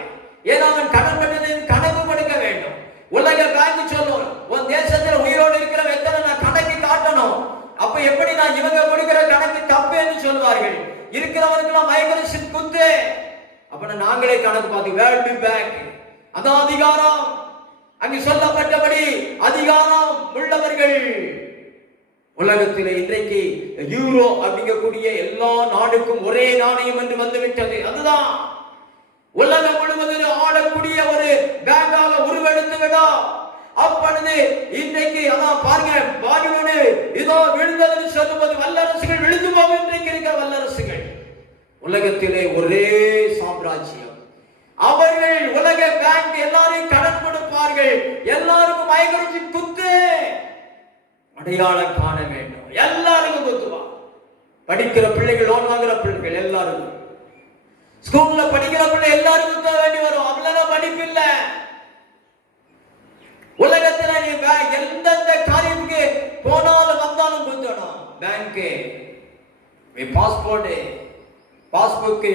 ஏன்னா அவன் கடன் பண்ணதையும் கணக்கு கொடுக்க வேண்டும். உலக பேங்க் சொல்லும், உன் தேசத்துல உயிரோடு இருக்கிற எத்தனை நான் கணக்கு காட்டணும். அப்ப எப்படி நான் இவங்க கொடுக்கிற கணக்கு தப்பு என்று சொல்வார்கள். இருக்கிறவனுக்கு மைக்ரோசிப் குத்து. அப்ப நாங்களே கணக்கு பார்த்து வேர்ல்டு பேங்க் அதான் அதிகாரம். அங்கு சொல்லப்பட்டபடி அதிகாரம் உள்ளவர்கள். உலகத்தில் இன்றைக்கு யூரோ அப்படிங்கக்கூடிய எல்லா நாடுக்கும் ஒரே நாணயம் என்று வந்துவிட்டது. அதுதான் உலகம் முழுவதும் ஆளக்கூடிய ஒரு பேங்காக உருவெடுத்து விடும். அப்பொழுது இன்றைக்கு அதான் பாருங்க, பாபிலோனு இதோ விழுந்ததுன்னு சொல்லும்போது வல்லரசுகள் விழுந்து போகும். இன்றைக்கு இருக்கிற வல்லரசுகள் உலகத்திலே ஒரே சாம்ராஜ்யம். அவர்கள் உலக பேங்க் எல்லாரையும் கடன் கொடுப்பார்கள். எல்லாருக்கும் மைக்ரோசிப் குத்து அடையாளம் காண வேண்டும். எல்லாருக்கும் குத்துவா. படிக்கிற பிள்ளைகள், லோன் வாங்குற பிள்ளைகள் எல்லாருக்கும், ஸ்கூல்ல படிக்கிற பிள்ளை எல்லாரும் குத்த வேண்டி வரும். அவ்வளவு படிப்பு இல்ல. உலகத்துல நீ எந்தெந்த காரியத்துக்கு போனாலும் வந்தாலும் குத்தணும். Bank, passport, passbook,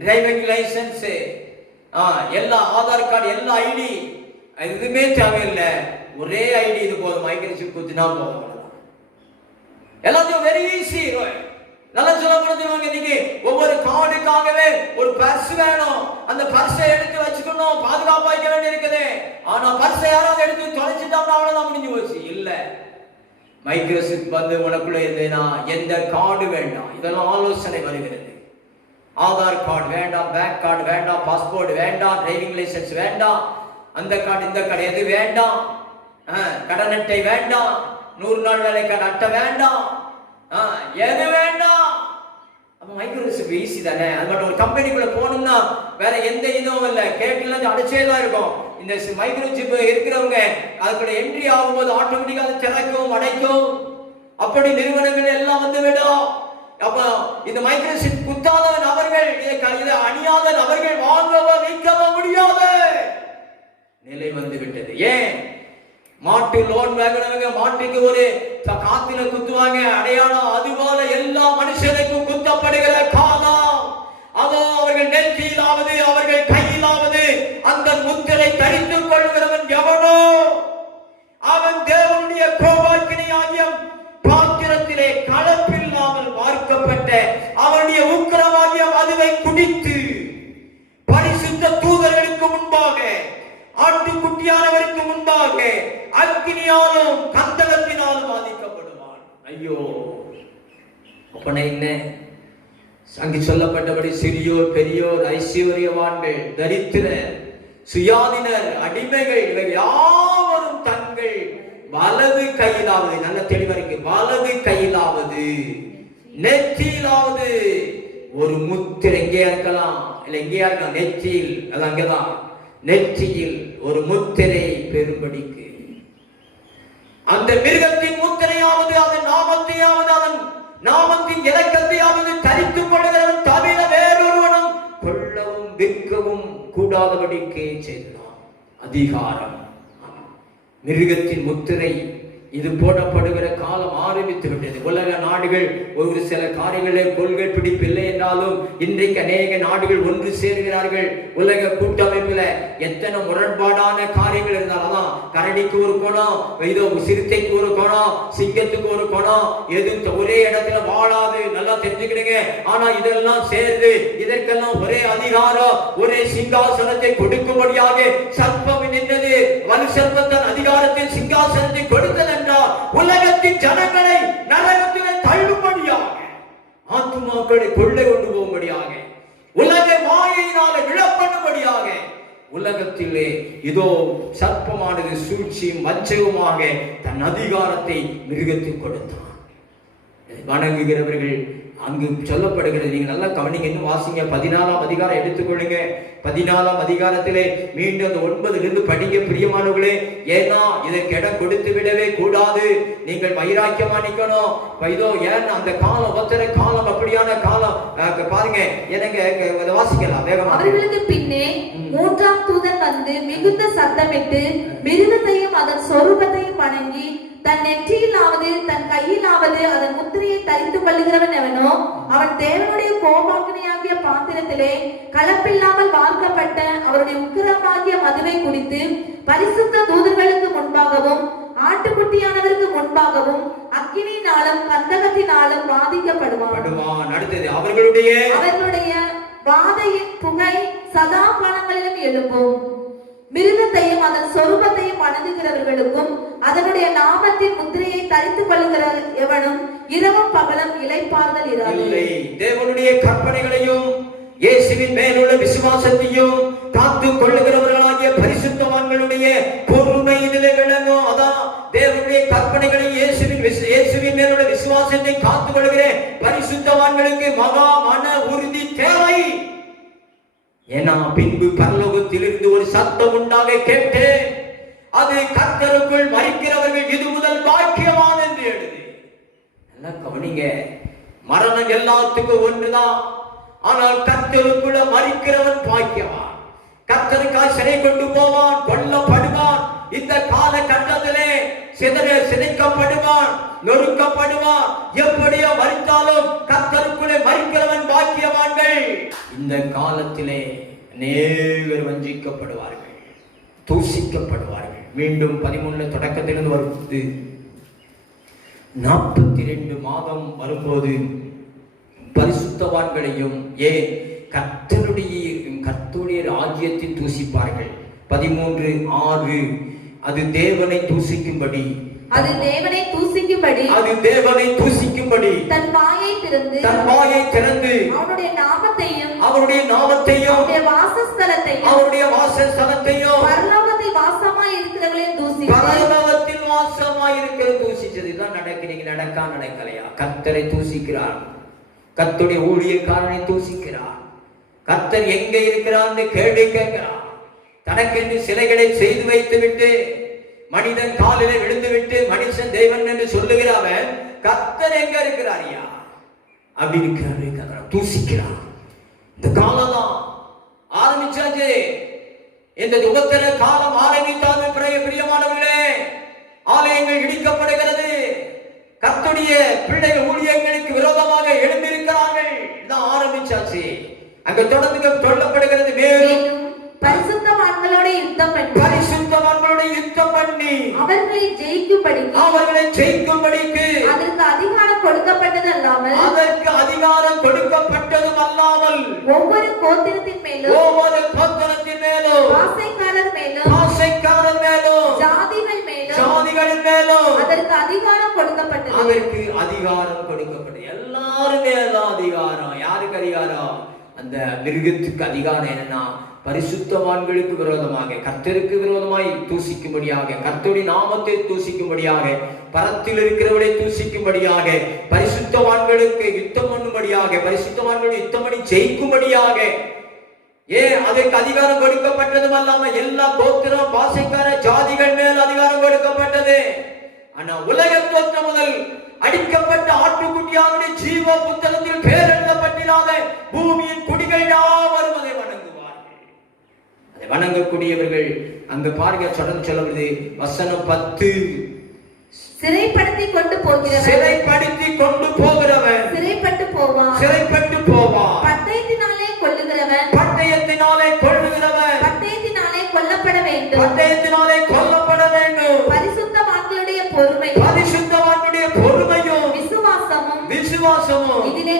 driving licence, எல்லா ஆதார் கார்டு, எல்லா ஐடி, எதுவுமே தேவையில்லை. ஒரே ஐடி இது போதும். மைக்ரோசிப் குத்தினா போதும். எல்லாத்தையும் வெரி ஈஸி. நல்லா சொல்லப்படுத்துவாங்க. இன்னைக்கு ஒவ்வொரு கார்டுக்காகவே ஒரு பர்ஸ் வேணும். அந்த பர்ஸை எடுத்து வச்சுக்கணும், பாதுகாப்பா வைக்க வேண்டி இருக்குது. ஆனா பர்ஸை யாராவது எடுத்து தொலைச்சிட்டோம்னா அவ்வளவுதான், முடிஞ்சு போச்சு. இல்ல, மைக்ரோசிப் வந்து உனக்குள்ள இருந்தேனா எந்த கார்டு வேண்டாம், இதெல்லாம் ஆலோசனை வருகிறது. ஆதார் கார்டு வேண்டாம், பேங்க் கார்டு வேண்டாம், பாஸ்போர்ட் வேண்டாம், டிரைவிங் லைசன்ஸ் வேண்டாம், அந்த கார்டு இந்த கார்டு எது வேண்டாம், கடன் அட்டை வேண்டாம், 100 நாள் வேலைக்கான அட்டை வேண்டாம், எது வேண்டாம். அப்ப மைக்ரோசிப் ஈஸி தானே. அது மட்டும் ஒரு கம்பெனிக்குள்ள போகணும்னா வேற எந்த இதுவும் இல்லை, கேட்டுலாம் அடிச்சே தான் இருக்கும். இந்த மைக்ரோசிப் இருக்கிறவங்க அதுக்குள்ள என்ட்ரி ஆகும்போது ஆட்டோமேட்டிக்கா அது திறக்கும் அடைக்கும். அப்படி நிறுவனங்கள் எல்லாம் வந்து விடும். அப்ப இந்த மைக்ரோசிப் குத்தாதவன் அவர்கள், இதை அணியாத அவர்கள் வாங்கவோ விற்கவோ முடியாத நிலை வந்து விட்டது. ஏன்? மாட்டு லோன் வாங்கினவங்க மாட்டுக்கு ஒரு காத்தில குத்துவாங்க அடையாளம், அதுபோல எல்லா மனுஷனுக்கும் குத்தப்படுகிற காலம். அதோ அவர்கள் நெற்றியிலாவது அவர்கள் கையிலாவது அந்த முத்திரை தரித்துக் கொள்கிறவன் எவனோ அவன் தேவனுடைய கோபாக்கினியாகிய பாத்திரத்திலே கலப்பில்லாமல் வார்க்கப்பட்ட அவனுடைய உக்கிரமாகிய மதுவை குடித்து பரிசுத்த தூதர்களுக்கு முன்பாக ஆட்டுக்குட்டியானவருக்கு முன்பாக அக்கினியாலும் கந்தகத்தினாலும் பாதிக்கப்படுவான். ஐயோ, அப்பன என்ன அங்கு சொல்லப்பட்டபடி சிறியோர் பெரியோர் ஐஸ்வர்யவான்கள் தரித்திரர் சுயாதீனர் அடிமைகள் இவை யாவரும் தங்கள் வலது கையிலாவது, நல்ல தெளிவா இருக்கு, வலது கையிலாவது நெற்றியிலாவது ஒரு முத்திரை, எங்கேயா இருக்கலாம் இல்ல எங்கேயா இருக்கலாம், நெற்றியில், அது அங்கதான் நெற்றியில் ஒரு முத்திரை பெரும்படிக்கு அந்த மிருகத்தின் முத்திரையாவது அதன் நாமத்தையாவது அதன் நாமத்தின் இலக்கத்தையாவது தரித்துக் கொள்ளுகிறவன் தவிர வேறொருவனும் கொள்ளவும் விற்கவும் கூடாதபடிக்கு செய்தான். அதிகாரம் மிருகத்தின் முத்திரை இது போடப்படுகிற காலம் ஆரம்பித்து விட்டது. உலக நாடுகள் ஒரு சில காரியங்களே கொள்கை பிடிப்பில்லை என்றாலும் இன்றைக்கு அநேக நாடுகள் ஒன்று சேர்கிறார்கள். உலக கூட்டமைப்புல எத்தனை முரண்பாடான காரியங்கள் இருந்தாலும் கரடிக்கு ஒரு கோணம், இதோ சிறுத்தைக்கு ஒரு கோணம், சிங்கத்துக்கு ஒரு கோணம், எது ஒரே இடத்துல வாழாது, நல்லா தெரிஞ்சுக்கிடுங்க. ஆனா இதெல்லாம் சேர்ந்து இதற்கெல்லாம் ஒரே அதிகாரம், ஒரே சிங்காசனத்தை கொடுக்கும்படியாக சர்ப்பம் நின்றது. வலு சர்ப்பத்தின் அதிகாரத்தில் சிங்காசனத்தை கொடுத்தது என்றால் உலகத்தின் ஜனங்களை நரகத்திலே தள்ளும்படியாக, ஆத்துமாக்களை கொள்ளை கொண்டு போகும்படியாக, உலக மாயையினால விழப்பண்ணும்படியாக உலகத்திலே இதோ சர்ப்பமானது சூழ்ச்சியும் வஞ்சகமாக தன் அதிகாரத்தை மிருகத்துக்கு கொடுத்தான். வணங்குகிறவர்கள் அங்கு சொல்லப்படுகிறது. நீங்க நல்லா கவனிங்க, இன்னும் வாசிங்க. 14ஆம் அதிகாரம் எடுத்துக்கொள்ளுங்க. 14ஆம் அதிகாரத்திலே மீண்டும் அந்த 9 படிக்க பிரியமானவர்களே. ஏன்னா இதற்கு இடம் கொடுத்து விடவே கூடாது. நீங்கள் வைராக்கியமா நிக்கணும். இதோ ஏன் அந்த காலம் ஒத்தர காலம் அப்படியான காலம் பாருங்க. எனக்கு வாசிக்கலாம் வேகமா. அவர்களுக்கு பின்னே 3ஆம் தூதன் வந்து மிகுந்த சத்தமிட்டு மிருகத்தையும் அதன் சொரூபத்தையும் வணங்கி தன் நெற்றியிலாவது தன் கையிலாவது அதன் முத்திரையை தரித்துக் கொள்ளுகிறவன் எவனோ அவன் தேவனுடைய கோபாக்கினியாகிய பாத்திரத்திலே கலப்பில்லாமல் வார்க்கப்பட்ட அவருடைய உக்கிரமாகிய மதுவை குடித்து பரிசுத்த தூதர்களுக்கு முன்பாகவும் ஆட்டுக்குட்டியானவருக்கு முன்பாகவும் அக்கினியினாலும் கந்தகத்தினாலும் பாதிக்கப்படுவான். அடுத்தது அவர்களுடைய வாதையின் புகை சதா காலங்களிலும் எழும்பும். மிருகத்தையும் அதன் சொரூபத்தையும் வணங்குகிறவர்களுக்கும் அதனுடைய நாமத்தின் முத்திரையை தரித்துக் கொள்ளுகிற எவனும் இரவும் பகலும் இளைப்பாறுதல் இல்லை. தேவனுடைய கற்பனைகளையும் இயேசுவின் மேலுள்ள விசுவாசத்தையும் காத்துக் கொள்ளுகிறவர்களாகிய பரிசுத்தவான்களுடைய பொறுமை இதிலே விளங்கும். அதான் தேவனுடைய கற்பனைகளை இயேசுவின் மேலுள்ள விசுவாசத்தை காத்துக் கொள்ளுகிற பரிசுத்தவான்களுக்கு மகா மன உறுதி தேவை. ஏன்னா பின்பு பரலோகத்திலிருந்து ஒரு சத்தம் உண்டாக கேட்டேன், அது கர்த்தருக்குள் மரிக்கிறவர்கள் இது முதல் பாக்கியவான் என்று எழுது. நல்லா கவனிங்க, மரணம் எல்லாத்துக்கும் ஒன்றுதான். ஆனால் கர்த்தருக்குள்ள மரிக்கிறவன் பாக்கியவான். கர்த்தருக்காக சிறை கொண்டு போவான், கொல்லப்படுவான். இந்த கால கட்டத்திலே சிதைக்கப்படுவான், நொறுக்கப்படுவான். எப்படியோ மரித்தாலும் கர்த்தருக்குள்ளே மரிக்கிறவன் பாக்கியவான்கள். இந்த காலத்திலே அநேகர் வஞ்சிக்கப்படுவார்கள், தூசிக்கப்படுவார்கள். மீண்டும் 13 தொடக்கத்திலிருந்து வரும்போது 42 மாதம் வரும்போது பரிசுத்தவான்களையும் ஏன் கர்த்தருடைய ராஜ்யத்தில் தூசிப்பார்கள். 13:6 அது தேவனை தூசிக்கும்படி தூசிக்கும்படி அது தேவனை தூசிக்கும்படி தன் வாயை திறந்து அவருடைய நாமத்தையும் அவருடைய வாசஸ்தலத்தையும் பரலோகத்தில் வாசமாய் இருக்கிறவர்களையும் தூசித்து பரலோகத்தில் வாசமாய் இருக்கிற தூசிச்சது. இதுதான் நடக்கிறீங்க, நடக்கலையா? கர்த்தரை தூசிக்கிறார், கர்த்தருடைய ஊழியக்காரனை தூசிக்கிறார். கர்த்தர் எங்கே இருக்கிறார் கேள்வி கேட்கிறார். தனக்கென்று சிலைகளை செய்து வைத்து விட்டு மனிதன் காலிலே விழுந்து விட்டு மனுஷன் தேவன் என்று சொல்லுகிறவன் கர்த்தர் எங்க இருக்கிறாரியா அப்படின்னு கேள்வி கேட்கிறான், தூசிக்கிறான். இந்த காலம் தான் ஆரம்பிச்சாச்சு. இந்த யுகத்தில காலம் ஆரம்பித்தாது. பிரியமானவர்களே, ஆலயங்கள் இடிக்கப்படுகிறது. கர்த்தருடைய பிள்ளைகள் ஊழியங்களுக்கு விரோதமாக எழுந்திருக்கிறார்கள். இதான் ஆரம்பிச்சாச்சு. அங்க தொடர்ந்து சொல்லப்படுகிறது, மேலும் பரிசுத்தவான்களோட யுத்தம் பண்ணி அவர்களை ஜெயிக்கும்படிக்கு அதற்கு அதிகாரம் கொடுக்கப்பட்டது அல்லாமல் ஒவ்வொரு கோத்திரத்தின் மேலும் ஆசைக்காரர் மேலும் ஜாதிகள் மேலும் அதற்கு அதிகாரம் கொடுக்கப்பட்டது. எல்லாரும் மேலும் அதிகாரம். யாருக்கு அதிகாரம்? அந்த மிருகத்துக்கு அதிகாரம். என்னன்னா, பரிசுத்தவான்களுக்கு விரோதமாக, கர்த்தருக்கு விரோதமாய் தூசிக்கும்படியாக, கர்த்தருடைய நாமத்தை தூசிக்கும்படியாக, பரத்தில் இருக்கிறவர்களை தூசிக்கும்படியாக, பரிசுத்தவான்களுக்கு யுத்தம் பண்ணும்படியாக, பரிசுத்தவான்களுடைய யுத்தம் பண்ணி ஜெயிக்கும்படியாக. அதற்கு அதிகாரம் கொடுக்கப்பட்டதும் அல்லாம எல்லா கோத்திரம் பாசைக்கார ஜாதிகள் மேல் அதிகாரம் கொடுக்கப்பட்டது. ஆனா உலக தோற்றம் முதல் அடிக்கப்பட்ட ஆட்டுக்குட்டியாவுடைய ஜீவ புத்தகத்தில் பேர் எழுதப்பட்டிராத பூமியின் குடிகள் யாவரும் அதை வணங்குவார்கள். அதை வணங்கக்கூடியவர்கள் அங்கு பாருங்க, தொடர்ந்து சொல்லப்படுது வசனம் 10. சிறைப்படுத்தி கொண்டு போகிறவன் சிறைப்பட்டு போவான். பட்டயத்தினாலே கொல்லுகிறவன் பட்டயத்தினாலே கொல்லப்பட வேண்டும். பரிசுத்தவான்களுடைய பொறுமையும் விசுவாசமும் இதிலே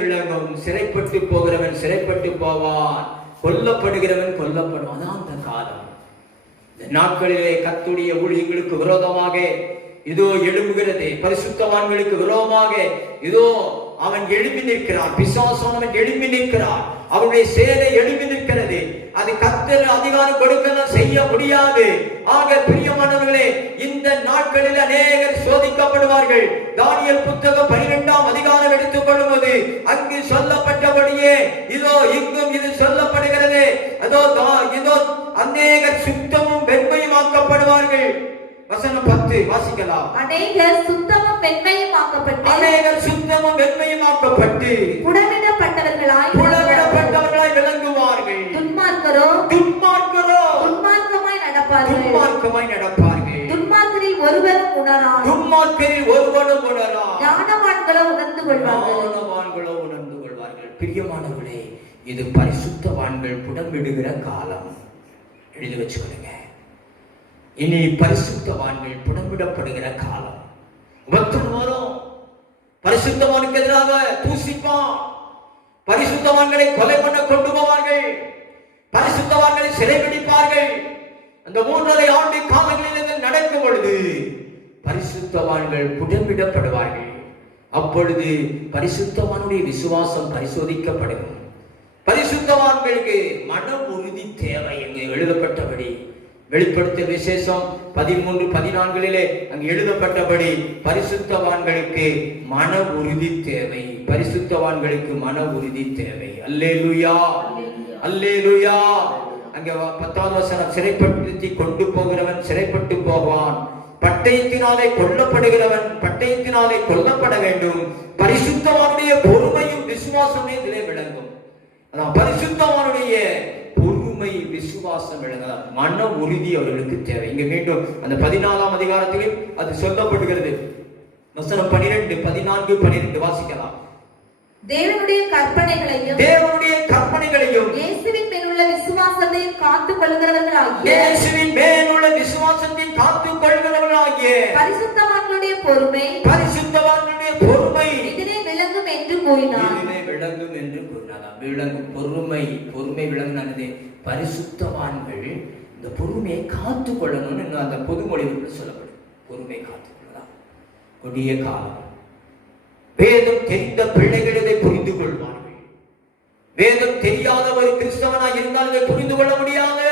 விளங்கும். சிறைப்பட்டு போகிறவன் சிறைப்பட்டு போவான், கொல்லப்படுகிறவன் கொல்லப்படுவான். அந்த காலம். இந்த நாட்களிலே கர்த்தருடைய ஊழியங்களுக்கு விரோதமாக இதோ எழும்புகிறது. பரிசுத்தவான்களுக்கு விரோதமாக இதோ அவன் எழுப்பி நிற்கிறான். பிசாசானவன் எழுப்பி நிற்கிறான். அவருடைய சேனை எழுப்பி நிற்கிறது. அது கர்த்தர் அதிகாரம் கொடுக்கலாம், செய்ய முடியாது. ஆக பிரியமானவர்களே, இந்த நாட்களில் அநேகர் சோதிக்கப்படுவார்கள். தானியேல் புத்தகம் 12ஆம் அதிகாரம் எடுத்துக் கொள்ளும்போது அங்கு சொல்லப்பட்டபடியே இதோ இங்கும் இது சொல்லப்படுகிறது. அதோ இதோ அநேகர் சுத்தமும் வெண்மையும் ஆக்கப்படுவார்கள். வசனம் 10 வாசிக்கலாம். அநேகர் சுத்தமும் வெண்மையும் ஆக்கப்பட்டு புடமிடப்பட்டவர்களாய் விளங்குவார்கள். துன்மார்க்கமாய் நடப்பார்கள். துன்மார்க்கரில் ஒருவரும் உணரார். ஞானவான்களோ உணர்ந்து கொள்வார்கள். பிரியமானவர்களே, இது பரிசுத்தவான்கள் புடமிடுகிற காலம். எழுதி வச்சுக்கொள்ளுங்க. இனி பரிசுத்தவான்கள் புடமிடப்படுகிற காலம். வரும். பரிசுத்தவானுக்கு எதிராக தூசிப்பான். பரிசுத்தவான்களை கொலை பண்ண கொண்டு போவார்கள். பரிசுத்தவான்களை சிறைபிடிப்பார்கள். அந்த 3.5 ஆண்டு காலங்களில் நடக்கும் பொழுது பரிசுத்தவான்கள் புடமிடப்படுவார்கள். அப்பொழுது பரிசுத்தவானுடைய விசுவாசம் பரிசோதிக்கப்படும். பரிசுத்தவான்களுக்கு மன உறுதி தேவை. எங்க எழுதப்பட்டபடி வெளிப்படுத்திய விசேஷம் 13-14 அங்கு எழுதப்பட்டபடி பரிசுத்தவான்களுக்கு மன உறுதி தேவை. பரிசுத்தவான்களுக்கு மன உறுதி தேவை. அல்லேலூயா, அல்லேலூயா. அங்க 10வது வசனம், சிறைப்படுத்தி கொண்டு போகிறவன் சிறைப்பட்டு போவான். பட்டயத்தினாலே கொல்லப்படுகிறவன் பட்டயத்தினாலே கொல்லப்பட வேண்டும். பரிசுத்தவானுடைய பொறுமையும் விசுவாசமே இதிலே விளங்கும். அதான் பரிசுத்தவானுடைய பொறுமை விசுவாசம் விளங்குதா, மன உறுதி அவர்களுக்கு தேவை. இங்க மீண்டும் அந்த 14ஆம் அதிகாரத்திலே அது சொல்லப்படுகிறது. வசனம் 12, 14, 12 வாசிக்கலாம். தேவனுடைய கற்பனைகளையும் இயேசுவின் மேலுள்ள விசுவாசத்தையும் காத்துக் கொள்கிறவர்களாகிய பரிசுத்தவான்களுடைய பொறுமை இதிலே விளங்கும் என்று கூறினார். விளங்கும் பொறுமை விளங்கினது. பரிசுத்தவான்கள் இந்த பொறுமையை காத்துக் கொள்ளணும்னு அந்த பொதுமொழிகள் சொல்லப்படும். பொறுமை காத்துக்கொள்ளலாம். கொடிய காலம். வேதம் தெரிந்த பிள்ளைகள் இதை புரிந்து கொள்வார்கள். வேதம் தெரியாத ஒரு கிறிஸ்தவனாக இருந்தால் இதை புரிந்து கொள்ள முடியாது.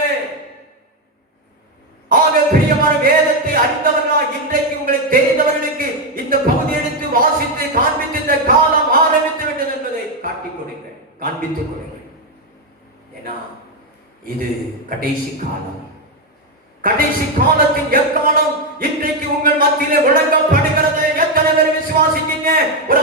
ஆக பிரியமான, வேதத்தை அறிந்தவர்களாக இன்றைக்கு உங்களுக்கு தெரிந்தவர்களுக்கு இந்த பகுதி எடுத்து வாசித்து காண்பித்து இந்த காலம் ஆரம்பித்து விட்டது என்பதை காட்டிக் கொடுங்கள், காண்பித்துக் கொடுங்கள். ஏன்னா இது கடைசி காலம். கடைசி காலத்தின் எக்காலம் இன்றைக்கு உங்கள் மத்தியிலே விளங்கப்படுகிறது. எத்தனை பேர் விசுவாசிக்கீங்க? ஒரு